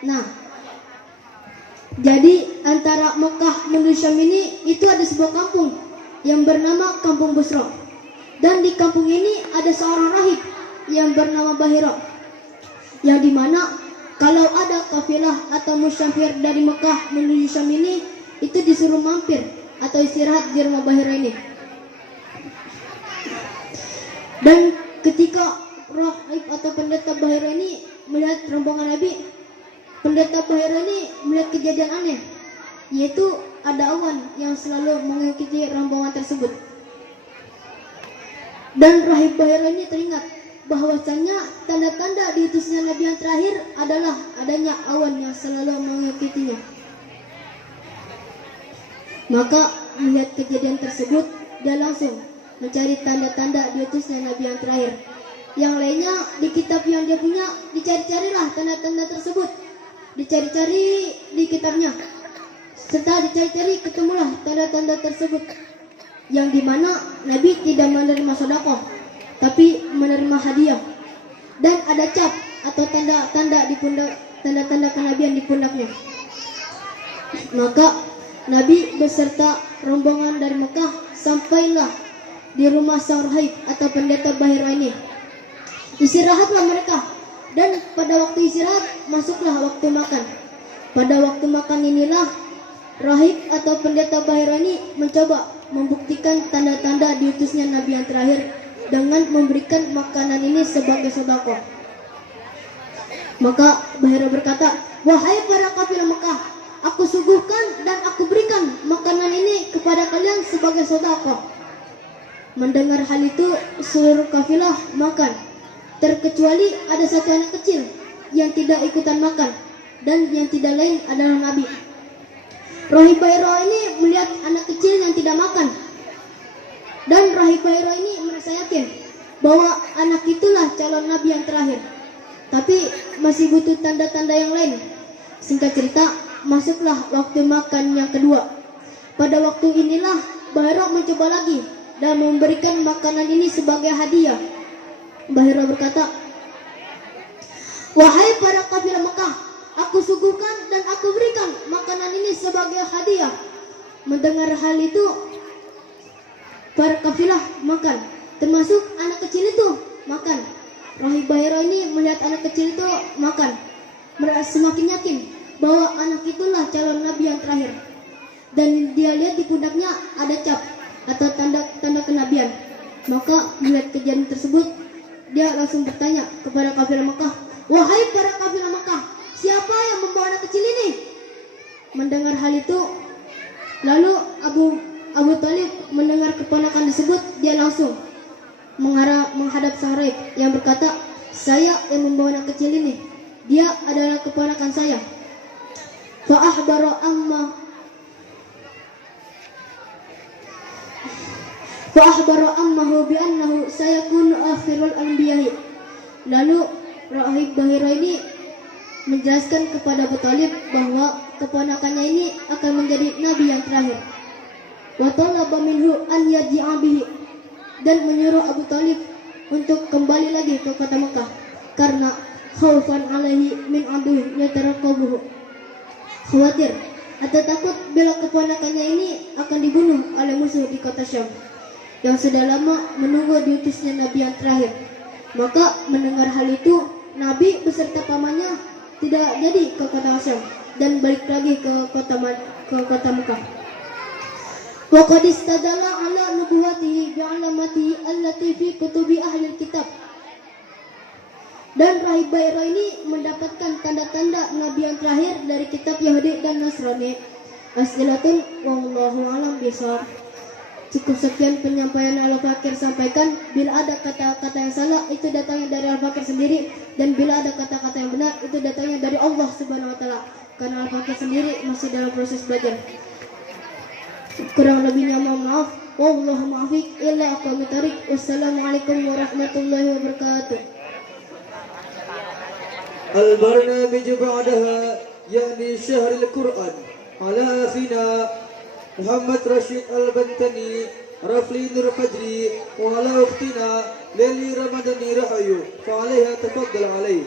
Nah, jadi antara Mekah menuju Syam ini itu ada sebuah kampung yang bernama Kampung Busra, dan di kampung ini ada seorang rahib yang bernama Bahira, yang dimana kalau ada kafilah atau musafir dari Mekah menuju Syam ini, itu disuruh mampir atau istirahat di rumah Bahira ini. Dan ketika rahib atau pendeta Bahira ini melihat rombongan Nabi, pendeta Bahira ini melihat kejadian aneh, yaitu ada awan yang selalu mengikuti rombongan tersebut. Dan rahib Bahira ini teringat bahwasanya tanda-tanda diutusnya Nabi yang terakhir adalah adanya awan yang selalu mengikutinya. Maka melihat kejadian tersebut, dia langsung mencari tanda-tanda diutusnya Nabi yang terakhir. Yang lainnya di kitab yang dia punya, dicari-carilah tanda-tanda tersebut, dicari-cari di kitabnya. Setelah dicari-cari, ketemulah tanda-tanda tersebut, yang dimana Nabi tidak menerima sedekah, tapi menerima hadiah, dan ada cap atau tanda-tanda di pundak, tanda-tanda kenabian di pundaknya. Maka Nabi beserta rombongan dari Mekah sampailah di rumah sang rahib atau pendeta Bahira ini. Istirahatlah mereka, dan pada waktu istirahat masuklah waktu makan. Pada waktu makan inilah rahib atau pendeta Bahira ini mencoba membuktikan tanda-tanda diutusnya Nabi yang terakhir dengan memberikan makanan ini sebagai sedekah. Maka Bahira berkata, "Wahai para kafilah Mekah, aku suguhkan dan aku berikan makanan ini kepada kalian sebagai sedekah." Mendengar hal itu, seluruh kafilah makan, terkecuali ada satu anak kecil yang tidak ikutan makan, dan yang tidak lain adalah Nabi. Rahib Bahira ini melihat anak kecil yang tidak makan, dan Rahib Bahira ini merasa yakin bahwa anak itulah calon Nabi yang terakhir. Tapi masih butuh tanda-tanda yang lain. Singkat cerita, masuklah waktu makan yang kedua. Pada waktu inilah Bahira mencoba lagi dan memberikan makanan ini sebagai hadiah. Bahira berkata, "Wahai para kafilah Mekah, aku suguhkan dan aku berikan makanan ini sebagai hadiah." Mendengar hal itu, para kafilah makan, termasuk anak kecil itu makan. Rahib Bahira ini melihat anak kecil itu makan, merasa semakin yakin bahwa anak itulah calon Nabi yang terakhir. Dan dia lihat di pundaknya ada cap atau tanda kenabian. Maka melihat kejadian tersebut, dia langsung bertanya kepada kafilah Mekah, "Wahai para kafilah Mekah, siapa yang membawa anak kecil ini?" Mendengar hal itu, lalu Abu Thalib mendengar keponakan tersebut, dia langsung menghadap Sarib yang berkata, "Saya yang membawa anak kecil ini. Dia adalah keponakan saya." Fa'ahbara ammahu bi'annahu sayakunu akhirul anbiya'i. Lalu Rahib Bahira ini menjelaskan kepada Abu Thalib bahwa keponakannya ini akan menjadi nabi yang terakhir. Wa talaba minhu an yarji'a bihi, dan menyuruh Abu Thalib untuk kembali lagi ke kota Mekah karena khaufan alaihi min aduwwin yataraqabuhu. Khawatir atau takut bila keponakannya ini akan dibunuh oleh musuh di kota Syam yang sudah lama menunggu diutusnya nabi yang terakhir. Maka mendengar hal itu, Nabi beserta pamannya tidak jadi ke kota Syam dan balik lagi ke kota Mekah. Wa qad istadalla ala nubuwwatihi bi alamatihi allati fi kutubi ahli kitab. Dan Rahib Bahira ini mendapatkan tanda-tanda nabi yang terakhir dari kitab Yahudi dan Nasrani. As'ilatun wallahu a'lam bishawab. Cukup sekian penyampaian Al-Fakir sampaikan. Bila ada kata-kata yang salah, itu datangnya dari Al-Fakir sendiri, dan bila ada kata-kata yang benar, itu datangnya dari Allah Subhanahu wa taala. Karena Al-Fakir sendiri masih dalam proses belajar. Kurang lebihnya mohon maaf. Wallahu muwaffiq ila aqwamit thariq. Wassalamualaikum warahmatullahi wabarakatuh. البرنامج بعدها يعني شهر القرآن على أخينا محمد رشيد البنتني رفلي نور فجري وعلى أختنا ليلي رمضاني رحيو فعليها تفضل عليه.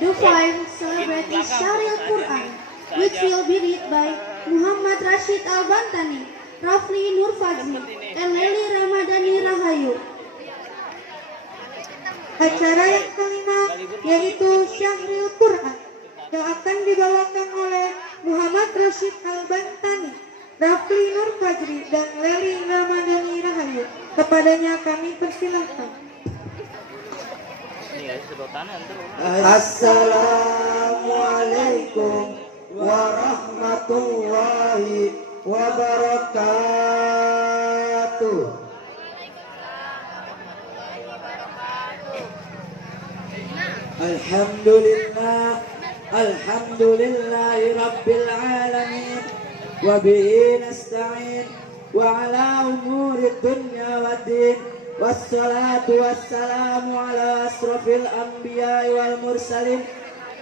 The Fine celebrating Shahri Al-Quran, which will be read by Muhammad Rashid Al-Bantani, Rafli Nur Fajri, and Leli Ramadhani Rahayu. Acara yang kelima yaitu Syahril Quran yang akan dibawakan oleh Muhammad Rashid Al-Bantani, Rafli Nur Fajri, dan Leli Ramadhani Rahayu. Kepadanya kami persilahkan. Assalamualaikum warahmatullahi wabarakatuh. Alhamdulillah, alhamdulillahi rabbil alamin, wa bihi nasta'in, wa ala umuri dunya waddin, wassalatu wassalamu ala asrafil anbiya'i wal mursalin,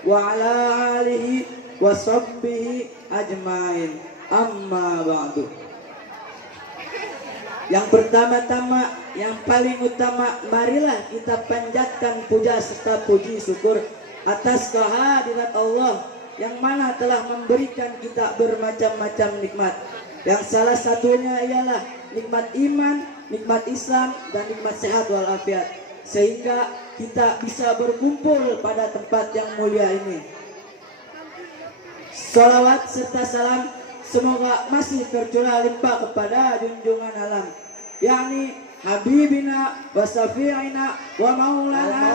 wa ala alihi wa sahbihi ajmain, amma ba'du. Yang pertama-tama, yang paling utama, marilah kita panjatkan puja serta puji syukur atas kehadirat Allah yang mana telah memberikan kita bermacam-macam nikmat. Yang salah satunya ialah nikmat iman, nikmat Islam, dan nikmat sehat walafiat, sehingga kita bisa berkumpul pada tempat yang mulia ini. Salawat serta salam semoga masih tercurah limpah kepada junjungan alam, yakni Habibina wa Syafi'ina wa Maulana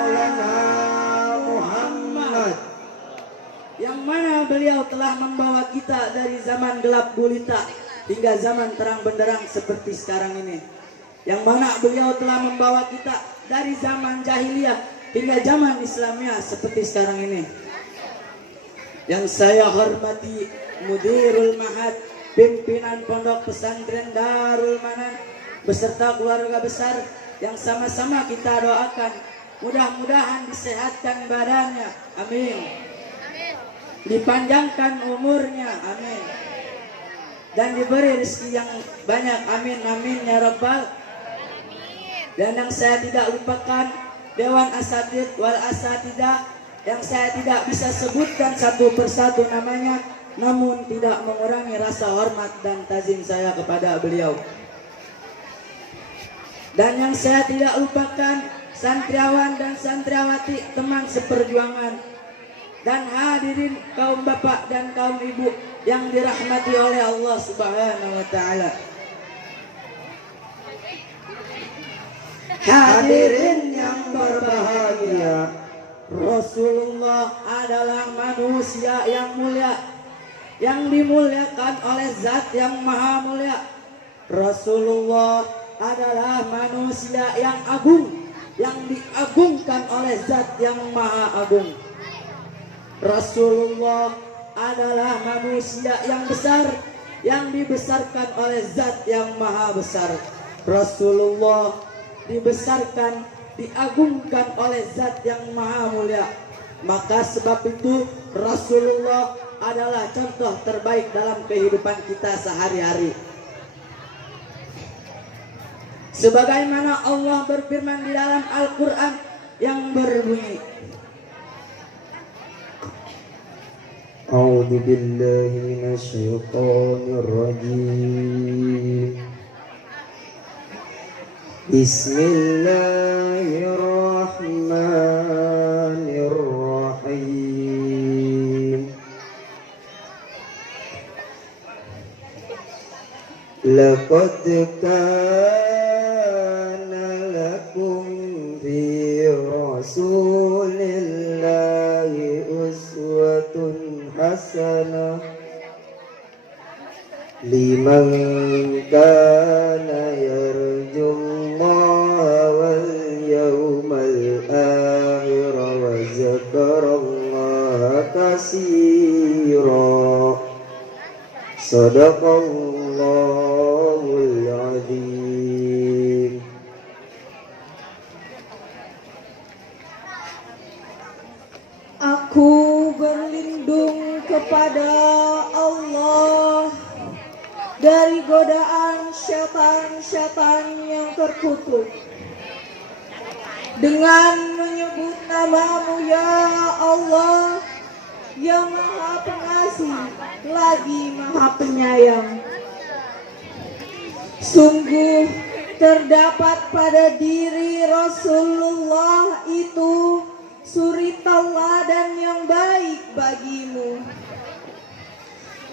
Muhammad, yang mana beliau telah membawa kita dari zaman gelap gulita hingga zaman terang benderang seperti sekarang ini, yang mana beliau telah membawa kita dari zaman jahiliyah hingga zaman Islamiyah seperti sekarang ini. Yang saya hormati Mudirul Mahad, pimpinan Pondok Pesantren Darul Manan beserta keluarga besar yang sama-sama kita doakan mudah-mudahan disehatkan badannya, amin. Dipanjangkan umurnya, amin. Dan diberi rezeki yang banyak, amin, amin ya rabbal. Dan yang saya tidak lupakan Dewan Asatid wal Asatidah yang saya tidak bisa sebutkan satu persatu namanya, namun tidak mengurangi rasa hormat dan tazim saya kepada beliau. Dan yang saya tidak lupakan santriawan dan santriawati teman seperjuangan dan hadirin kaum bapak dan kaum ibu yang dirahmati oleh Allah Subhanahu wa taala. Hadirin yang berbahagia, Rasulullah adalah manusia yang mulia, yang dimuliakan oleh Zat yang Maha Mulia. Rasulullah adalah manusia yang agung, yang diagungkan oleh Zat yang Maha Agung. Rasulullah adalah manusia yang besar, yang dibesarkan oleh Zat yang Maha Besar. Rasulullah dibesarkan, diagungkan oleh Zat yang Maha Mulia. Maka sebab itu Rasulullah adalah contoh terbaik dalam kehidupan kita sehari-hari. Sebagaimana Allah berfirman di dalam Al-Quran yang berbunyi, A'udzu billahi minasyaitonir rajim. Bismillahirrahmanirrahim. Laqad kana lakum fi rasulillahi uswatun hasanah liman kana yarjullaha wal yawmal akhir wa zakarallaha katsira. Sadaqallahul azim. Aku berlindung kepada Allah dari godaan syaitan-syaitan yang terkutuk dengan menyebut namamu ya Allah yang Maha Pengasih lagi Maha Penyayang. Sungguh terdapat pada diri Rasulullah itu suri tauladan yang baik bagimu,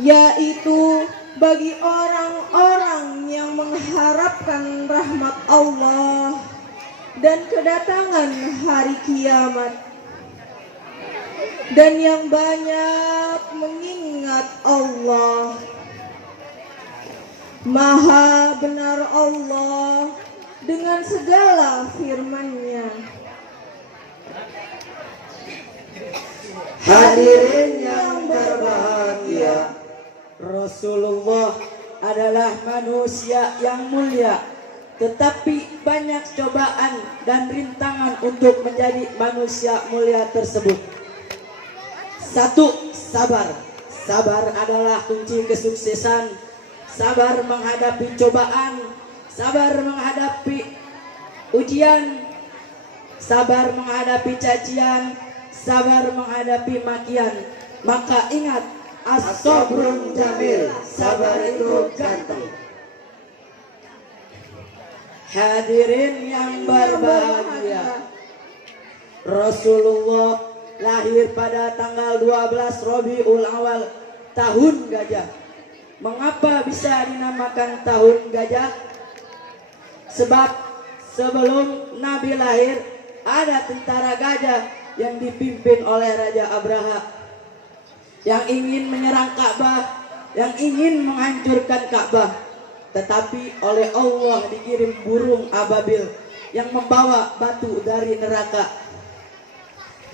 yaitu bagi orang-orang yang mengharapkan rahmat Allah dan kedatangan hari kiamat, dan yang banyak mengingat Allah. Maha benar Allah dengan segala firman-Nya. Hadirin yang berbahagia, Rasulullah adalah manusia yang mulia, tetapi banyak cobaan dan rintangan untuk menjadi manusia mulia tersebut. Satu, sabar. Sabar adalah kunci kesuksesan. Sabar menghadapi cobaan, sabar menghadapi ujian, sabar menghadapi cacian, sabar menghadapi makian. Maka ingat, as-sabrun jamil, sabar itu ganteng. Hadirin yang berbahagia, Rasulullah lahir pada tanggal 12 Rabiul Awal, tahun gajah. Mengapa bisa dinamakan tahun gajah? Sebab sebelum Nabi lahir ada tentara gajah yang dipimpin oleh Raja Abraha yang ingin menyerang Ka'bah, yang ingin menghancurkan Ka'bah. Tetapi oleh Allah dikirim burung ababil yang membawa batu dari neraka.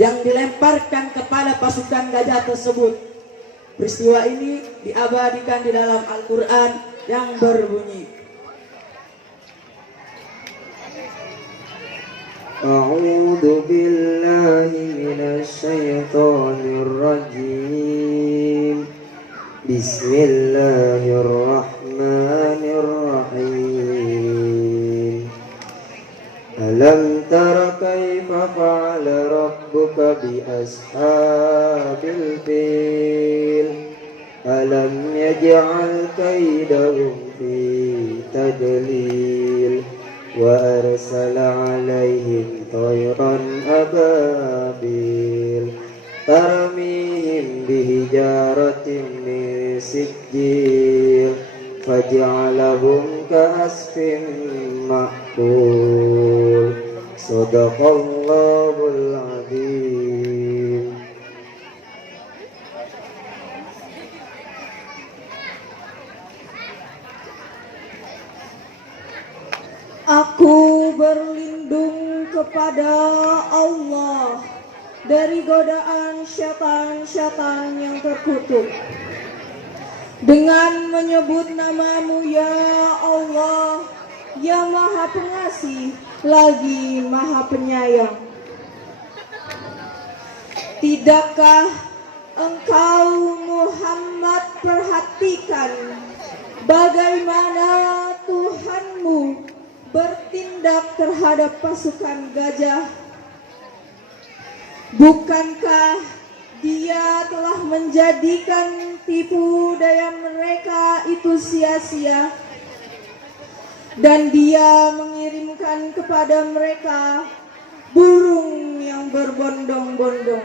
yang dilemparkan kepada pasukan gajah tersebut. Peristiwa ini diabadikan di dalam Al-Quran yang berbunyi, A'udzu billahi minasyaitonir rajim. Bismillahirrahmanirrahim. Alam tara kaifa fa'ala rabbuka bi ashabil fil. Alam yaj'al kaidahum fi tadlil. وأرسل عليهم طيرا أبابيل ترميهم بحجارة من سجيل فجعلهم كعصف مأكول صدق الله العظيم. Aku berlindung kepada Allah dari godaan syaitan-syaitan yang terkutuk. Dengan menyebut namamu ya Allah, yang maha pengasih lagi maha penyayang. Tidakkah engkau Muhammad perhatikan bagaimana Tuhanmu bertindak terhadap pasukan gajah? Bukankah Dia telah menjadikan tipu daya mereka itu sia-sia, dan Dia mengirimkan kepada mereka burung yang berbondong-bondong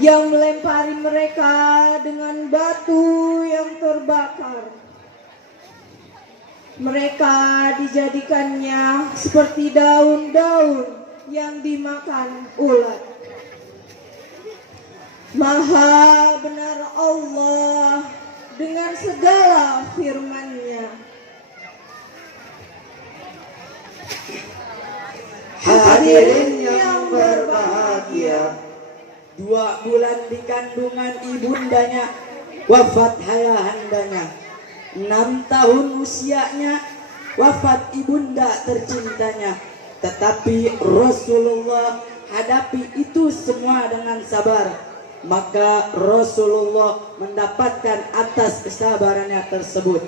yang melempari mereka dengan batu yang terbakar. Mereka dijadikannya seperti daun-daun yang dimakan ulat. Maha benar Allah dengan segala firman-Nya. Hadirin yang berbahagia, 2 bulan di kandungan ibundanya, wafat ayahandanya. 6 tahun usianya, wafat ibunda tercintanya. Tetapi Rasulullah hadapi itu semua dengan sabar. Maka Rasulullah mendapatkan atas kesabarannya tersebut.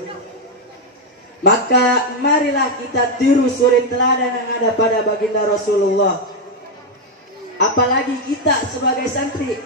Maka marilah kita tiru suri teladan yang ada pada baginda Rasulullah. Apalagi kita sebagai santri,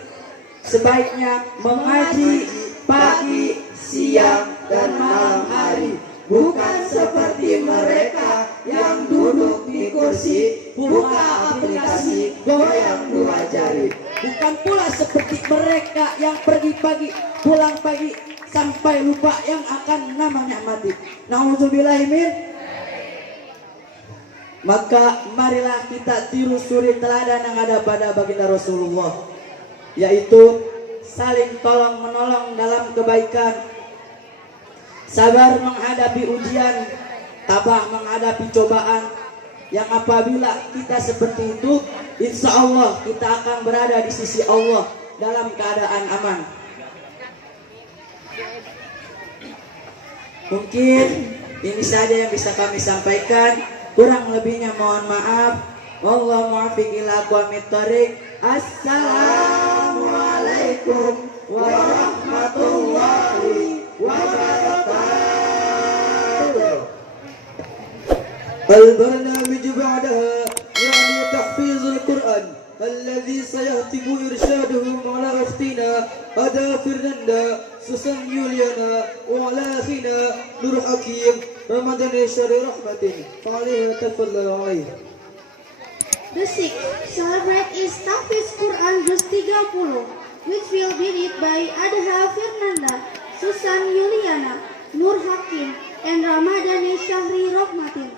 sebaiknya mengaji pagi, siang, dan malam hari, bukan seperti mereka yang duduk di kursi, buka aplikasi, goyang 2 jari. Bukan pula seperti mereka yang pergi pagi, pulang pagi, sampai lupa yang akan namanya mati. Nauzubillahi min. Maka marilah kita tiru suri teladan yang ada pada baginda Rasulullah, yaitu saling tolong menolong dalam kebaikan, sabar menghadapi ujian, tabah menghadapi cobaan. Yang apabila kita seperti itu, insya Allah kita akan berada di sisi Allah dalam keadaan aman. Mungkin ini saja yang bisa kami sampaikan. Kurang lebihnya mohon maaf. Wallahu muwaffiq ila aqwamit thoriq. Assalamualaikum warahmatullahi wabarakatuh. البرنامج بعدها يعني تحفيظ القرآن الذي سيهتم إرشاده على أختنا أدا فرناندا سوسن يوليانا وعلى أخينا نور حكيم رمضان شهر رحمة فعليها تفضل عليه. The sixth celebrate is Tahfiz Quran Juz 30, which will be read by Adha Fernanda, Susan Yuliana, Nur Hakim, and Ramadhani Syahri Rahmatin.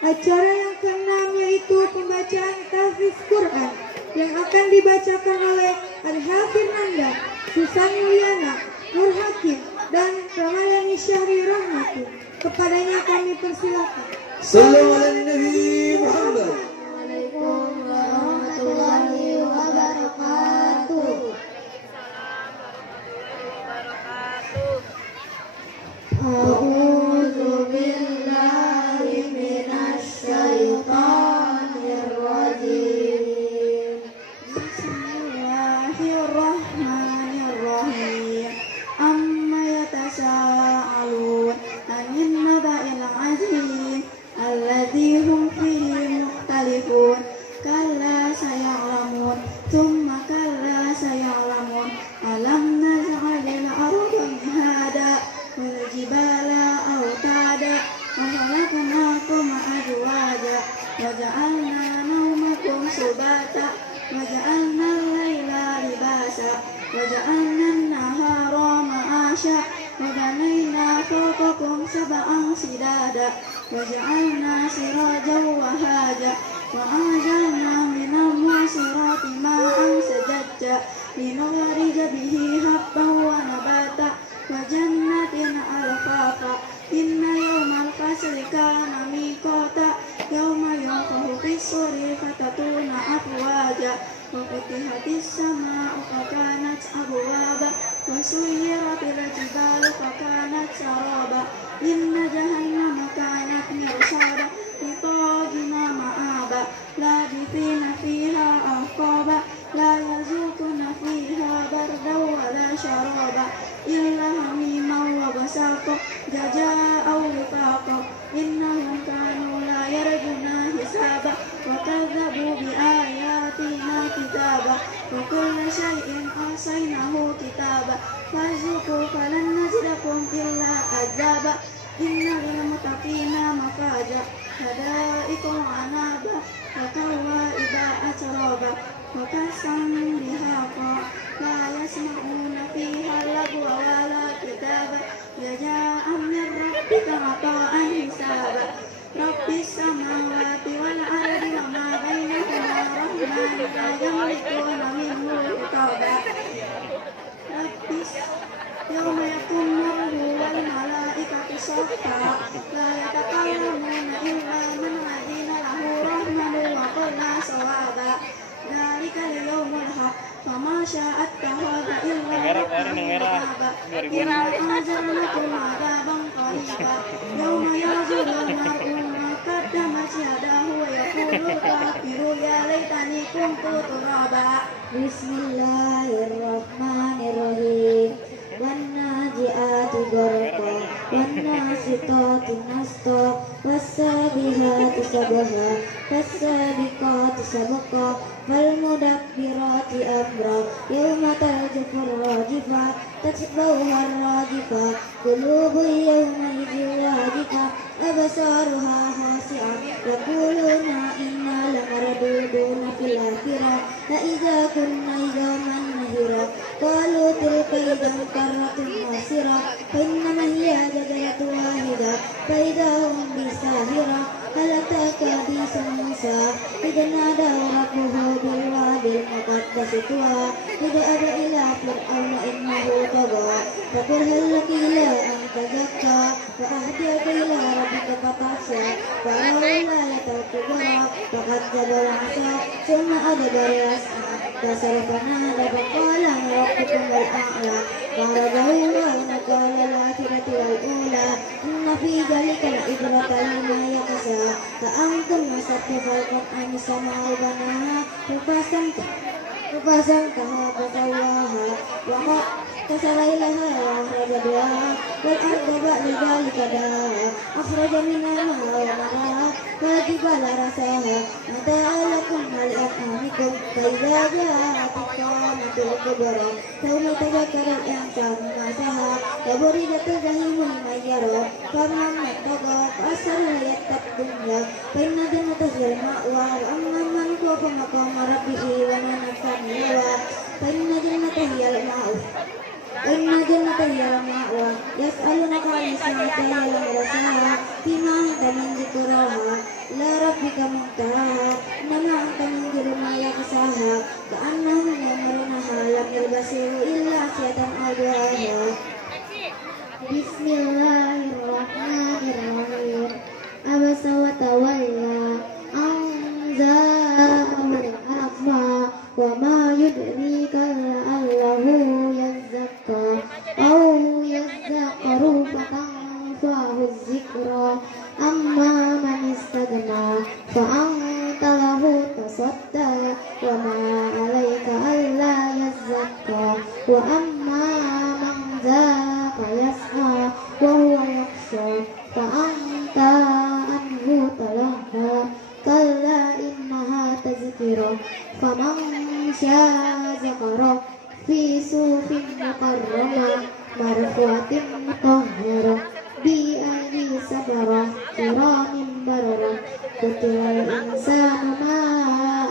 Acara yang ke-6 yaitu pembacaan tahfiz Quran yang akan dibacakan oleh Adha Fernanda, Susan Yuliana, Nur Hakim, dan Ramadhani Syahri Rahmatin. Kepadanya kami persilakan. Sallallahu alaihi Muhammad. Assalamualaikum warahmatullahi وجعلنا النهار معاشا وبنينا فوقكم سبعا شدادا وجعلنا سراجا وهاجا وأنزلنا من المعصرات ماء ثجاجا لنخرج به حبا ونباتا وجنات ألفافا إن يوم الفصل كان ميقاتا يوم ينفخ في الصور فتأتون أفواجا وفتحت السماء فكانت أبوابا وسيرت الجبال فكانت سرابا إن جهنم كانت مرصادا لطاغين مآبا لابثين فيها أحقابا لا يذوقون فيها بردا ولا شرابا إلا حميما وغساقا جزاء وفاقا إنهم كانوا لا يرجون حسابا وكذبوا بآياتنا كتابا وكل شيء أحصيناه كتابا فذوقوا فلن نزدكم إلا عذابا إن للمتقين مفازا حدائق وعنابا وكواعب أترابا وكأسا دهاقا لا يسمعون فيها اللغو ولا كتابا جزاء من ربك عطاء حسابا رب السماوات والأرض وما بينهما رحمن لا يملكون منه خطابا يوم يقوم الروح والملائكة صفا لا يتكلمون إلا من أذن له الرحمن وقال صوابا ذلك اليوم الحق فما شاء اتخذ إلا مآبا إنا أنزلناكم عذابا قريبا يوم ينظر المرء ما قدمت يداه ويقول الكافر يا ليتني كنت ترابا Bismillahirrahmanirrahim. Wan-naji'ati gharqa wan-nasitati nasta was-sabihati sabha was-sabiqati sabqa fal-mudabbirati amra yawma tarjufur rajifa tatba'uha ar-rajifa qulubun yawma idhin wajifa absaruha khashi'ah yaquluna inna lamarduduna fil akhirah la idza kunna idzaman nahira qalu tilka idzan karratun khasira fa innama hiya jazalatun wahida fa idza hum bisahira hal ataka hadisun Musa idh nadaw rabbuhu bil wadil muqaddas tuwa idh aba ila fir'auna innahu tagha faqul hal laka ila an tazakka wa ahdiyaka ila rabbika fatasya fa awla kubra faqad jabal asa summa adbara yas'a fasarafana dabaqala rabbukum wal a'la farajahu wa naqala al-akhirati wal ula inna fi dhalika la-ibratan liman yakhsha fa'antum masattu khalqan an sama'u banaha rupasangkaha fasawaha wa kasarailaha wa akhraja duha wal arda ba'da dhalika daha akhraja minha wa maraha wal rasaha mata'alakum wal an'amikum فإذا جاءت الطامة الكبرى يوم تذكر الإنسان ما سعى وبرزت الجحيم لمن يرى فمن اتقى فأسر الحياة الدنيا فإن الجنة هي المأوى وأما من خاف مقام ربه ونهى النفس عن الهوى فإن الجنة هي المأوى يسألونك عن الساعة أيان مرساها فيما أنت من ذكراها إلى ربك منتهاها إنما أنت منذر ما يخشاها كأنهم يمرونها لم يلبسوا إلا عشية أو ضحاها Bismillahirrahmanirrahim. Abasa wa tawalla an ja'ahu al-a'ma wa ma yudrika la'allahu yazakka aw yadhakkaru fatanfa'ahu adh-dhikra amma man istaghna fa anta lahu tasadda wa ma 'alayka alla yazakka wa amma man dzaka yas'a wa huwa yakhsha fa anta anhu talaha kalla innaha tazkira faman syaa zakara fi sufin mukarramah marfu'atin mutahharah bi aydi sabara kiramin barara kutilal insanu ma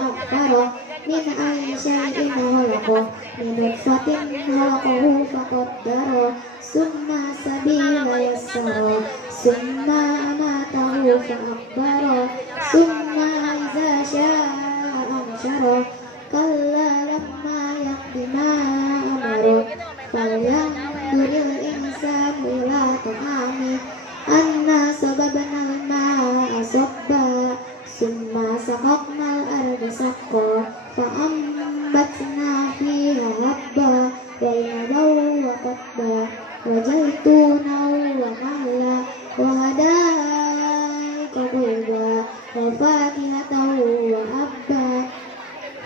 akfara من أي شيء خلقه من نطفة خلقه فقدره ثم السبيل يسره ثم أماته فأقبره ثم إذا شاء أنشره كلا لما يقض ما أمره فلينظر الإنسان إلى طعامه أنا صببنا الماء صبا ثم سققنا الأرض سقا فأنبتنا فيها حبا وعنبا وقضبا وزيتونا ونخلا وحدائق غلبا وفاكهة وأبا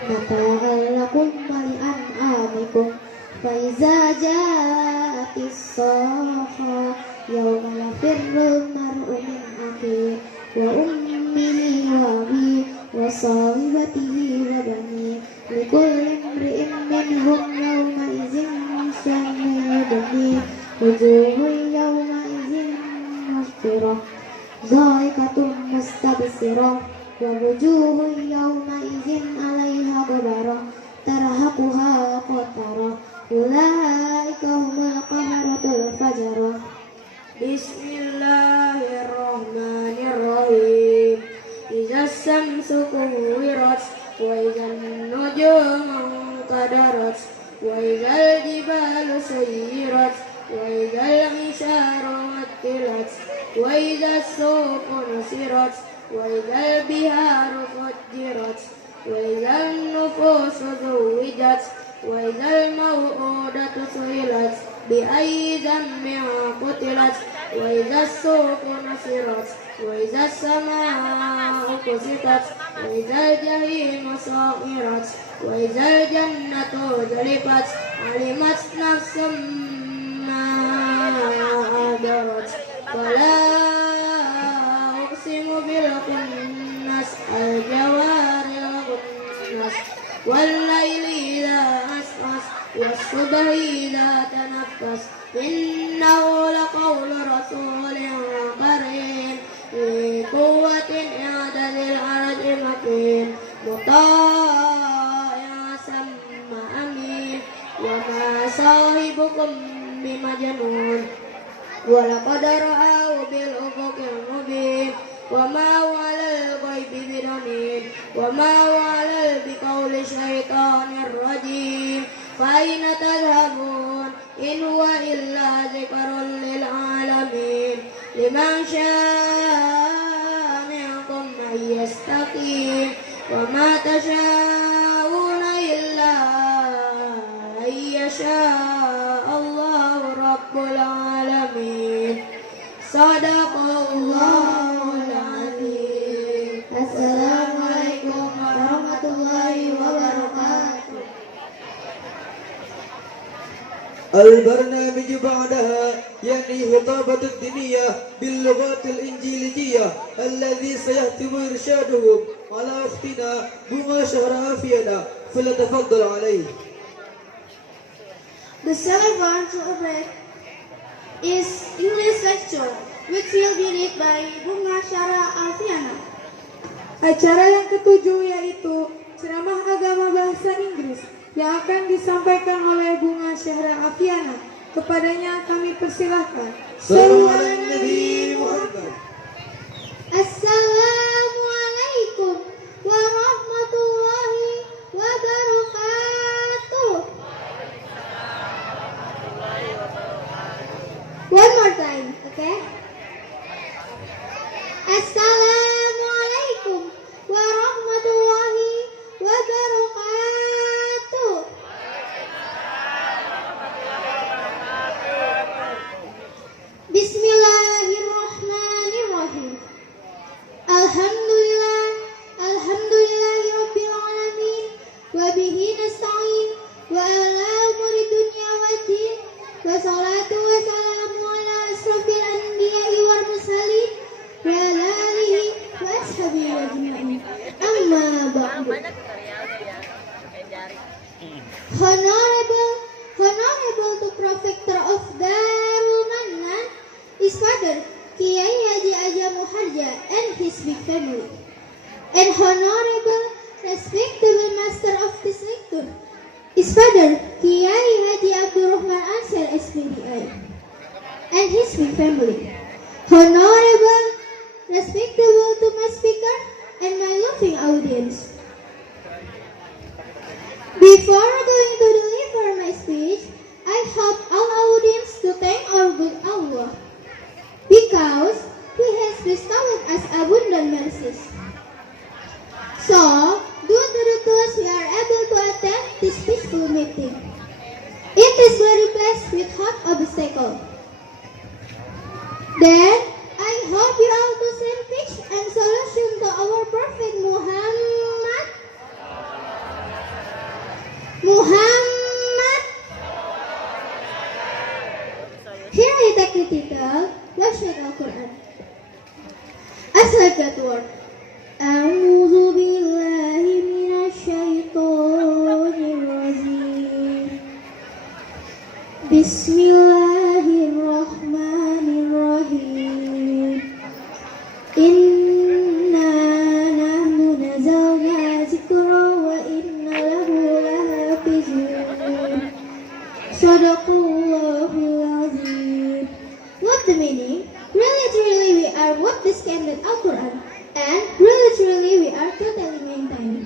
متاعا لكم ولأنعامكم فإذا جاءت الصاخة يوم يفر المرء من أخيه وأمه وأبيه وصاحبته وبنيه لكل امرئ منهم يومئذ شأن يغنيه وجوه يومئذ مسفرة ضاحكة مستبصرة ووجوه يومئذ عليها غبرة ترهقها قترة أولئك هم الكفرة الفجرة بسم الله الرحمن الرحيم إذا الشمس كورت وإذا النجوم انقدرت وإذا الجبال سيرت وإذا العشار عطلت وإذا السوق نشرت وإذا البحار فجرت وإذا النفوس زوجت وإذا الموءودة سئلت بأي ذنب قتلت وإذا السوق نشرت وإذا السماء كشطت وإذا الجحيم سعرت وإذا الجنة أزلفت علمت نفس ما أحضرت فلا أقسم بالخنس الجوار الخنس والليل إذا عسعس والصبح إذا تنفس إنه لقول رسول كريم ذي قوة عند ذي العرش مكين مطاع ثم أمين وما صاحبكم بمجنون ولقد رآه بالأفق المبين وما هو على الغيب بضنين وما هو على بقول شيطان رجيم فأين تذهبون إن هو إلا ذكر للعالمين لمن شاء منكم أن يستقيم وما تشاءون إلا أن يشاء الله رب العالمين صدق الله العظيم السلام عليكم ورحمة الله وبركاته. البرنامج بعدها يعني خطابة الدينية باللغات الإنجليزية الذي سيتم إرشادهم على أختنا بما شهر عافينا فليتفضل عليه. The celebrant celebrate is English lecture, which will be read by Bunga Syara Alfiana. Acara yang ketujuh yaitu ceramah agama bahasa Inggris yang akan disampaikan oleh Bunga Syahra Afiana. Kepadanya kami persilahkan. Sallu ala Nabi Muhammad. Assalamualaikum warahmatullahi wabarakatuh. One more time, okay? Assalamualaikum warahmatullahi wabarakatuh. Bismillahirrahmanirrahim. Alhamdulillah, alhamdulillahirabbil alamin, wa bihi nasta'in, wa ala umuri dunya waddin, wa salatu wa salamu ala asrofil anbiya'i wal mursalin, wa ala alihi wa ashabihi ajma'in. Amma ba'du. Honorable to Prefecture of Darul Mannan, his father, Kiai Haji Aja Muharja, and his big family. And Honorable, respectable Master of His father, Kiai Haji Abdurrahman Ansar SPDI, and his big family. Honorable, respectable to my speaker and my loving audience. Before going to deliver my speech, I hope all audience to thank our good Allah, because He has bestowed us abundant mercies. So, due to the tools we are able to attend this peaceful meeting. It is very blessed with hot obstacle. Then, I hope you all to send peace and solution to our Prophet Muhammad. Here I take the title, Washing Al-Quran. As I get word. أعوذ بالله من الشيطان الرجيم بسم الله الرحمن الرحيم إنا نحن نزلنا ذكرا وإنا له لحافظون صدق الله العظيم. What the meaning? Really truly we are what this candid Al-Quran, and really truly we are totally maintained.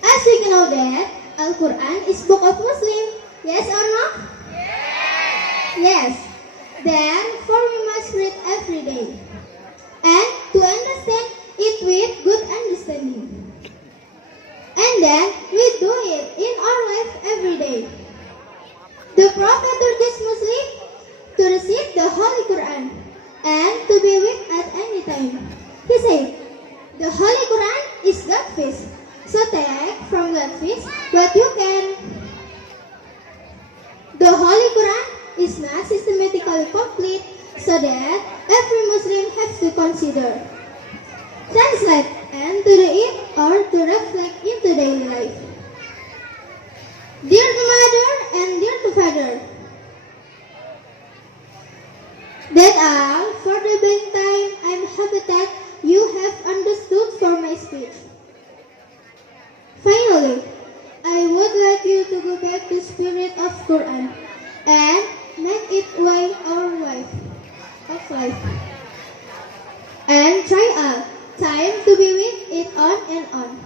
As we know that Al-Quran is book of Muslim, yes or no? Yes. Then for we must read every day, and to understand it with good understanding. And then we do it in our life every day. The Prophet urged Muslim to receive the Holy Quran and to be with at any time. He said, the Holy Quran is God's feast, so take from God's feast what you can. The Holy Quran is not systematically complete, so that every Muslim has to consider, translate, and to do it or to reflect into daily life. Dear to mother and dear to father, that all for the meantime I'm happy that you have understood for my speech. Finally, I would like you to go back to spirit of Quran and make it way our life of life. And try all time to be with it on and on.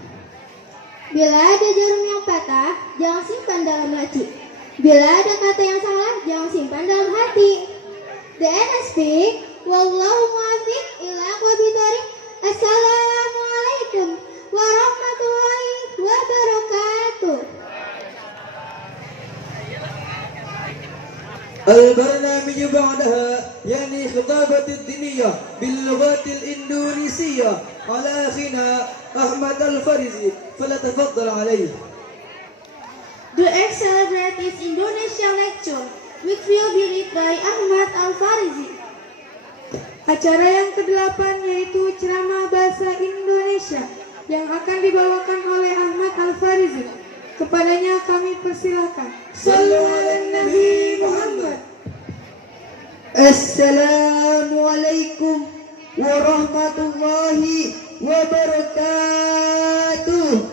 Bila ada jarum yang patah, jangan simpan dalam laci. Bila ada kata yang salah, jangan simpan dalam hati. The end I speak, wallahu muwaffiq ila aqwamit thoriq. Assalamualaikum warahmatullahi wabarakatuh. البرنامج بعدها يعني خطابة الدينية باللغات الإندونيسية على أخينا أحمد الفارزي فليتفضل عليه. The next celebrate is Indonesia lecture, which will be read by Ahmad Al-Farizi. Acara yang ke-8 yaitu ceramah bahasa Indonesia yang akan dibawakan oleh Ahmad Al-Farizi. Kepadanya kami persilakan. Sallu ala Nabi Muhammad. Assalamualaikum warahmatullahi wabarakatuh.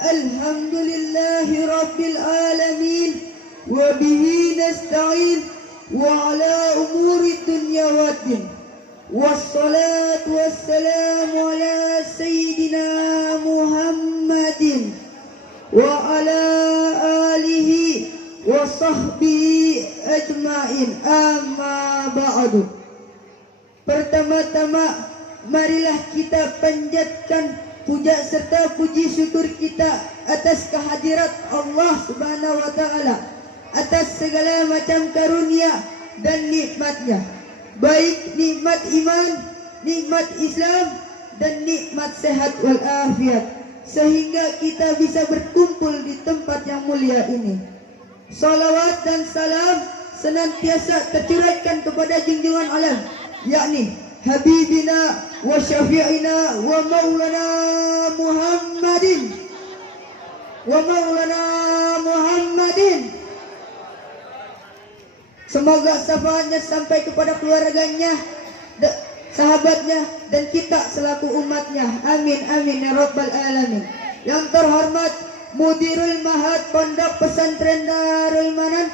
Alhamdulillahi rabbil alamin, wa bihi nasta'in wa ala umuri dunya waddin. Wassalatu wassalamu ala sayyidina Muhammadin wa ala alihi wa sahbihi ajma'in, amma ba'du. Pertama-tama marilah kita panjatkan puja serta puji syukur kita atas kehadirat Allah Subhanahu wa taala, atas segala macam karunia dan nikmatnya, baik nikmat iman, nikmat Islam, dan nikmat sehat wal afiat, sehingga kita bisa berkumpul di tempat yang mulia ini. Salawat dan salam senantiasa tercurahkan kepada junjungan alam, yakni Habibina wa syafi'ina wa maulana Muhammadin. Semoga syafaatnya sampai kepada keluarganya sahabatnya, dan kita selaku umatnya. Amin amin ya rabbal alamin. Yang terhormat Mudirul Mahad Pondok Pesantren Darul Manan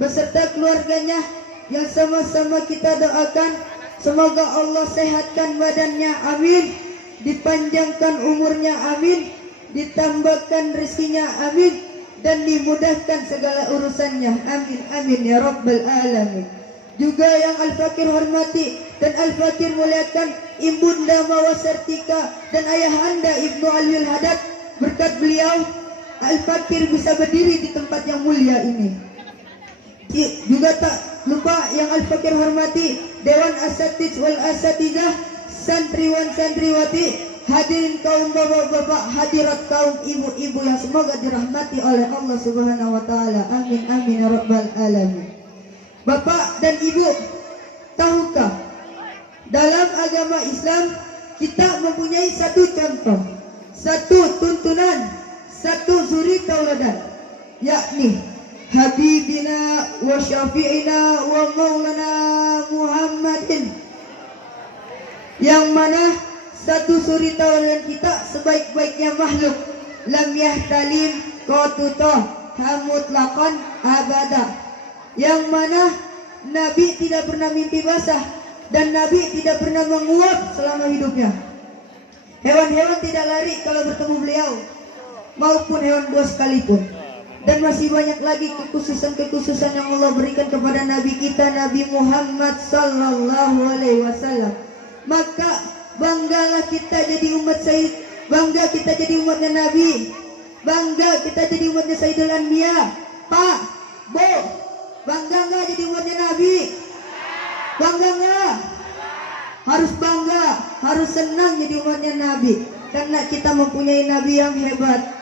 beserta keluarganya, yang sama-sama kita doakan semoga Allah sehatkan badannya, amin, dipanjangkan umurnya, amin, ditambahkan rezekinya, amin, dan dimudahkan segala urusannya, amin amin ya rabbal alamin. Juga yang Al-Fakir hormati dan Al-Fakir muliakan Ibunda Mawasartika dan Ayahanda Ibnu Alwiil Haddad. Berkat beliau Al-Fakir bisa berdiri di tempat yang mulia ini. Juga tak lupa yang Al-Fakir hormati Dewan Asatidz wal Asatizah, santriwan santriwati, hadirin kaum bapak-bapak, hadirat kaum ibu-ibu yang semoga dirahmati oleh Allah Subhanahu wa taala. Amin amin ya rabbal alamin. Bapak dan Ibu, tahukah dalam agama Islam kita mempunyai satu contoh, satu tuntunan, satu suri tauladan, yakni Habibina wa Syafi'ina wa Maulana Muhammadin, yang mana satu suri tauladan kita sebaik-baiknya makhluk, lam yahtalim qatutoh hamutlaqan abada, yang mana Nabi tidak pernah mimpi basah dan Nabi tidak pernah menguap selama hidupnya. Hewan-hewan tidak lari kalau bertemu beliau, maupun hewan buas sekalipun. Dan masih banyak lagi kekhususan-kekhususan yang Allah berikan kepada Nabi kita, Nabi Muhammad sallallahu alaihi wasallam. Maka banggalah kita jadi umat Sayyid, bangga kita jadi umatnya Nabi, bangga kita jadi umatnya Sayyidul Anbiya. Pak, Bu, bangga nggak jadi umatnya Nabi? Bangga nggak? Harus bangga, harus senang jadi umatnya Nabi, karena kita mempunyai Nabi yang hebat.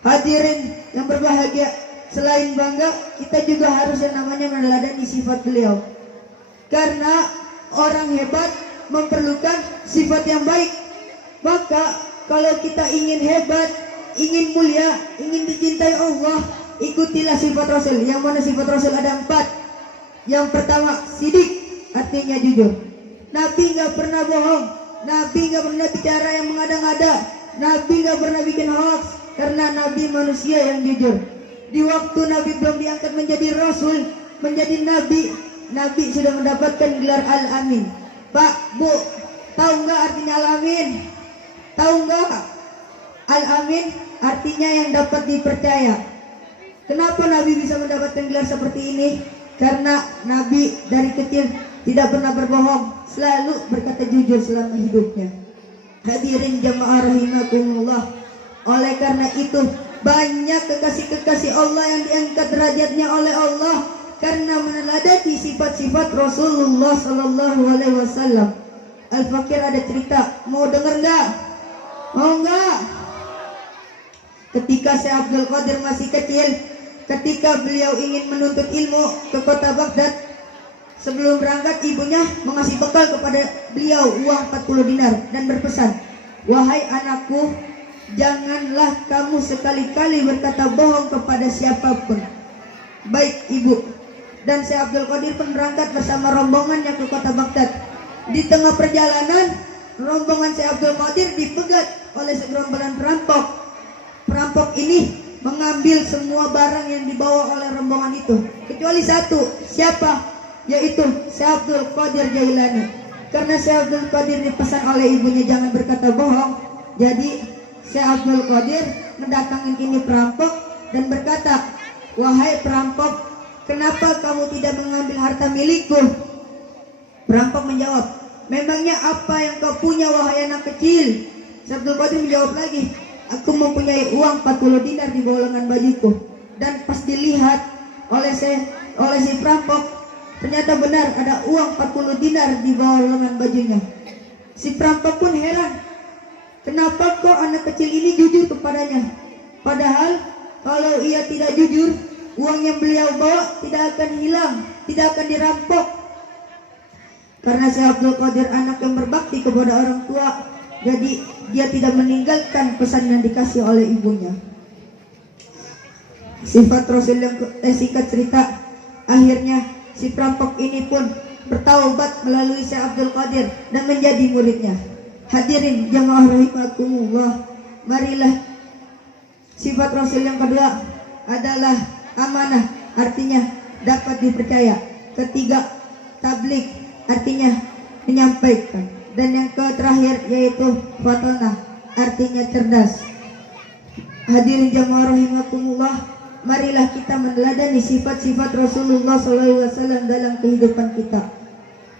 Hadirin yang berbahagia, selain bangga, kita juga harus yang namanya meneladani sifat beliau. Karena orang hebat memerlukan sifat yang baik. Maka kalau kita ingin hebat, ingin mulia, ingin dicintai Allah, ikutilah sifat Rasul. Yang mana sifat Rasul ada 4. Yang pertama, sidik, artinya jujur. Nabi nggak pernah bohong, Nabi nggak pernah bicara yang mengada-ngada, Nabi nggak pernah bikin hoax, karena Nabi manusia yang jujur. Di waktu Nabi belum diangkat menjadi Rasul, menjadi Nabi, Nabi sudah mendapatkan gelar Al-Amin. Pak, Bu, tahu nggak artinya Al-Amin? Tahu nggak? Al-Amin artinya yang dapat dipercaya. Kenapa Nabi bisa mendapatkan gelar seperti ini? Karena Nabi dari kecil tidak pernah berbohong, selalu berkata jujur selama hidupnya. Hadirin jamaah rahimakumullah. Oleh karena itu banyak kekasih-kekasih Allah yang diangkat derajatnya oleh Allah karena meneladani sifat-sifat Rasulullah sallallahu alaihi wasallam. Al-Fakir ada cerita, mau denger nggak? Mau nggak? Ketika Syekh Abdul Qadir masih kecil, ketika beliau ingin menuntut ilmu ke kota Baghdad, sebelum berangkat ibunya mengasih bekal kepada beliau uang 40 dinar dan berpesan, "Wahai anakku, janganlah kamu sekali-kali berkata bohong kepada siapapun." Baik ibu. Dan Syekh Abdul Qadir pun berangkat bersama rombongannya ke kota Baghdad. Di tengah perjalanan, rombongan Syekh Abdul Qadir dipegat oleh segerombolan perampok. Perampok ini mengambil semua barang yang dibawa oleh rombongan itu, kecuali satu. Siapa? Yaitu Syekh Abdul Qadir Jailani. Karena Syekh Abdul Qadir dipesan oleh ibunya jangan berkata bohong, jadi Syekh Abdul Qadir mendatangi ini perampok dan berkata, "Wahai perampok, kenapa kamu tidak mengambil harta milikku?" Perampok menjawab, "Memangnya apa yang kau punya wahai anak kecil?" Syekh Abdul Qadir menjawab lagi, "Aku mempunyai uang 40 dinar di bawah lengan bajuku." Dan pas dilihat oleh si perampok, ternyata benar ada uang 40 dinar di bawah lengan bajunya. Si perampok pun heran, kenapa kok anak kecil ini jujur kepadanya? Padahal kalau ia tidak jujur, uang yang beliau bawa tidak akan hilang, tidak akan dirampok. Karena Syekh Abdul Qadir anak yang berbakti kepada orang tua, jadi dia tidak meninggalkan pesan yang dikasih oleh ibunya. Sifat Rasul yang singkat cerita, akhirnya si perampok ini pun bertaubat melalui Syekh Abdul Qadir dan menjadi muridnya. Hadirin jamaah rahimakumullah, marilah sifat Rasul yang kedua adalah amanah, artinya dapat dipercaya. Ketiga, tabligh, artinya menyampaikan. Dan yang terakhir yaitu fatonah, artinya cerdas. Hadirin jamaah rahimakumullah, marilah kita meneladani sifat-sifat Rasulullah SAW dalam kehidupan kita.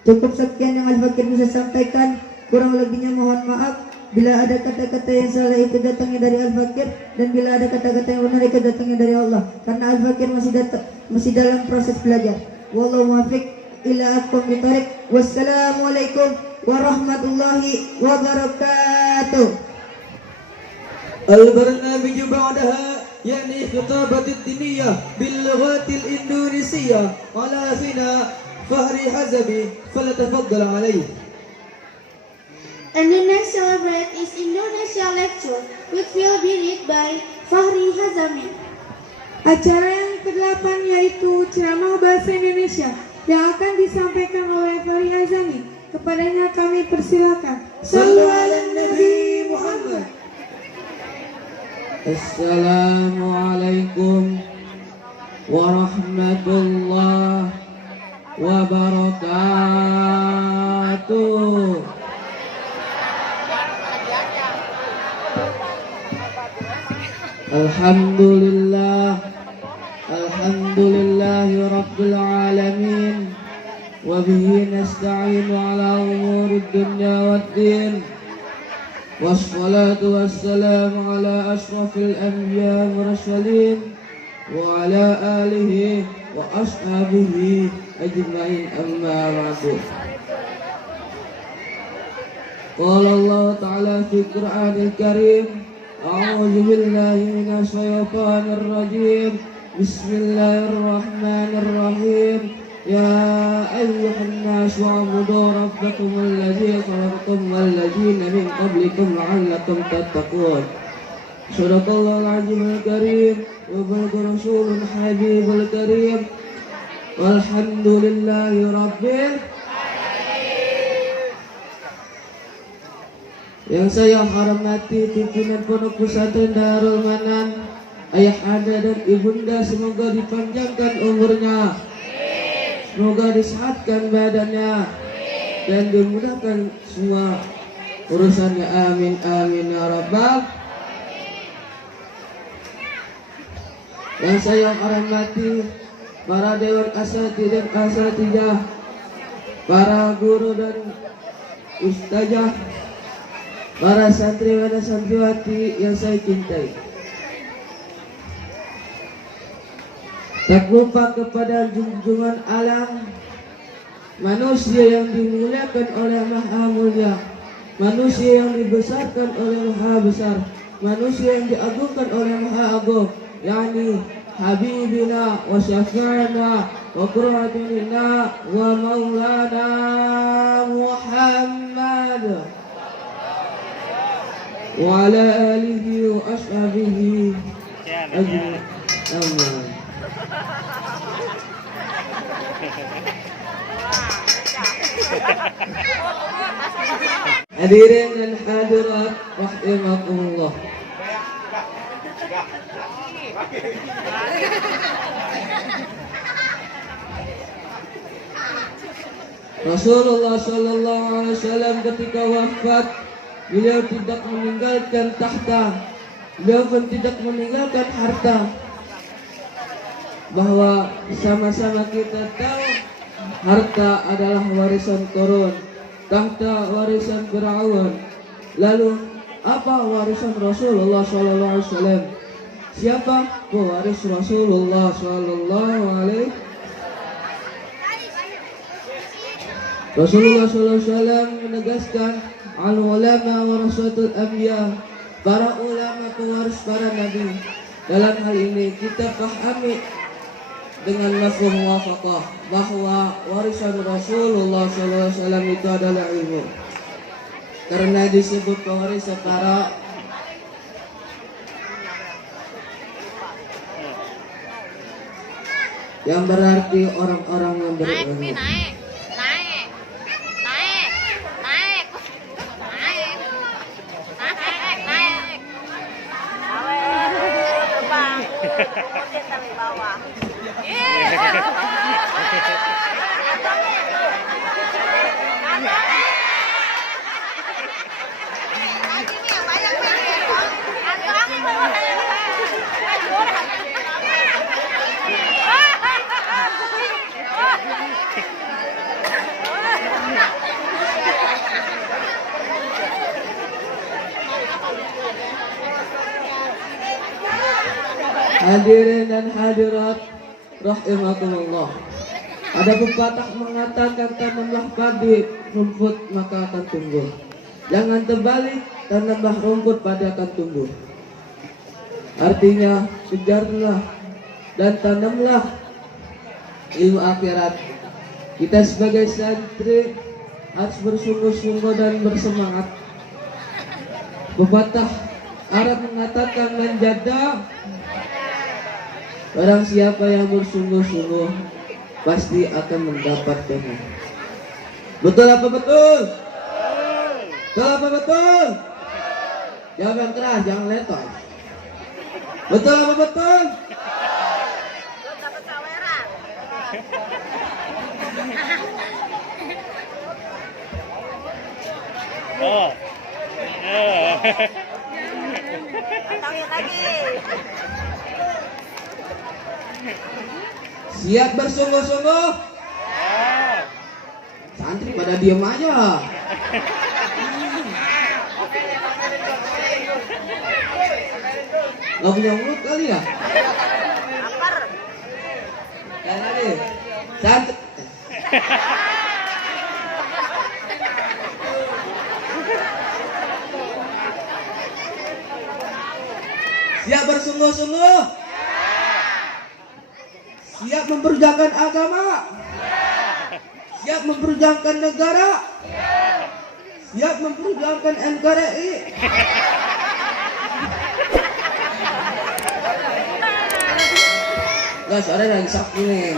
Cukup sekian yang Al-Fakir bisa sampaikan. Kurang lebihnya mohon maaf. Bila ada kata-kata yang salah itu datangnya dari Al-Fakir, dan bila ada kata-kata yang benar itu datangnya dari Allah. Karena Al-Fakir masih dalam proses belajar. Wallahu muwaffiq ila aqwamit thoriq. Wassalamualaikum warahmatullahi wabarakatuh. البرنامج بعدها يعني خطابة الدينية باللغات الإندونيسية على أخينا فهري حزبي فليتفضل عليه. And the next celebrate is Indonesia lecture, which will be read by Fahri Hazami. Acara yang ke-8 yaitu ceramah bahasa Indonesia yang akan disampaikan oleh Fahri Hazami. Kepadanya kami persilakan. Sallu ala Nabi Muhammad. Assalamualaikum warahmatullahi wabarakatuh. Alhamdulillahi rabbil alamin, wa bihi nasta'inu ala umuri dunya waddin. Wassalatu wassalamu ala ashrafil anbiya wal mursalin wa ala alihi wa ashabihi ajma'in, amma ba'du. Qala Allah ta'ala fi Qur'anil Karim, a'udzu billahi minasy syaithanir rajim. Bismillahirrahmanirrahim. Ya ayyuhan nasu u'budu rabbakum alladzi khalaqakum walladzina min qablikum la'allakum tattaqun. Shadaqallahul azimul karim wa balaga rasulul habibul karim. Walhamdulillahi rabbil alamin. Yang saya hormati pimpinan Pondok Pesantren Darul Manan, ayah anda dan ibunda, semoga dipanjangkan umurnya, semoga disehatkan badannya, dan dimudahkan semua urusannya. Amin amin ya rabbal. Yang saya hormati para dewan asatidz dan asatidzah, para guru dan ustazah, para santriwan dan santriwati yang saya cintai. Tak lupa kepada junjungan alam, manusia yang dimuliakan oleh Maha Mulia, manusia yang dibesarkan oleh Maha Besar, manusia yang diagungkan oleh Maha Agung, yakni Habibina wa syafi'ina wa qurratina wa maulana Muhammad wa ala alihi wa ashabihi ajma'in. Amin. Hadirin dan hadirat rahimakumullah. Rasulullah sallallahu alaihi wasallam ketika wafat, beliau tidak meninggalkan tahta, beliau pun tidak meninggalkan harta. Bahwa sama-sama kita tahu harta adalah warisan Qarun, tahta warisan Fir'aun. Lalu apa warisan Rasulullah sallallahu alaihi wasallam? Siapa pewaris Rasulullah sallallahu alaihi wasallam? Rasulullah sallallahu alaihi wasallam menegaskan al-ulama warasatul anbiya, para ulama pewaris para nabi. Dalam hal ini kita pahami dengan mafhum muwafaqah bahwa warisan Rasulullah SAW itu adalah ilmu, karena disebut pewaris para yang berarti orang-orang yang berilmu. Hadirin dan hadirat rahimakumullah. Ada pepatah mengatakan tanamlah padi rumput maka akan tumbuh. Jangan terbalik, tanamlah rumput padi akan tumbuh. Artinya kejarlah dan tanamlah ilmu akhirat. Kita sebagai santri harus bersungguh-sungguh dan bersemangat. Pepatah Arab mengatakan menjada. Barang siapa yang bersungguh-sungguh pasti akan mendapatkannya. Betul apa betul? Betul apa betul? Jawab yang keras, jangan letoy. Betul apa betul? Oh. Siap bersungguh-sungguh? Santri pada diam aja. Gak punya mulut kali ya? Kayak tadi. Santri. Siap bersungguh-sungguh? Siap memperjuangkan agama? Siap memperjuangkan negara? Siap memperjuangkan NKRI? Gak, soalnya lagi sakit nih.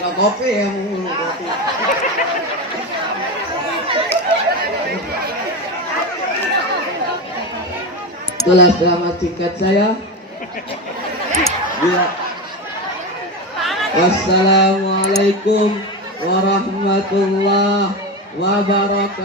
Gak kopi ya, mau kopi. Itulah selamat singkat saya. Wassalamualaikum warahmatullahi wabarakatuh.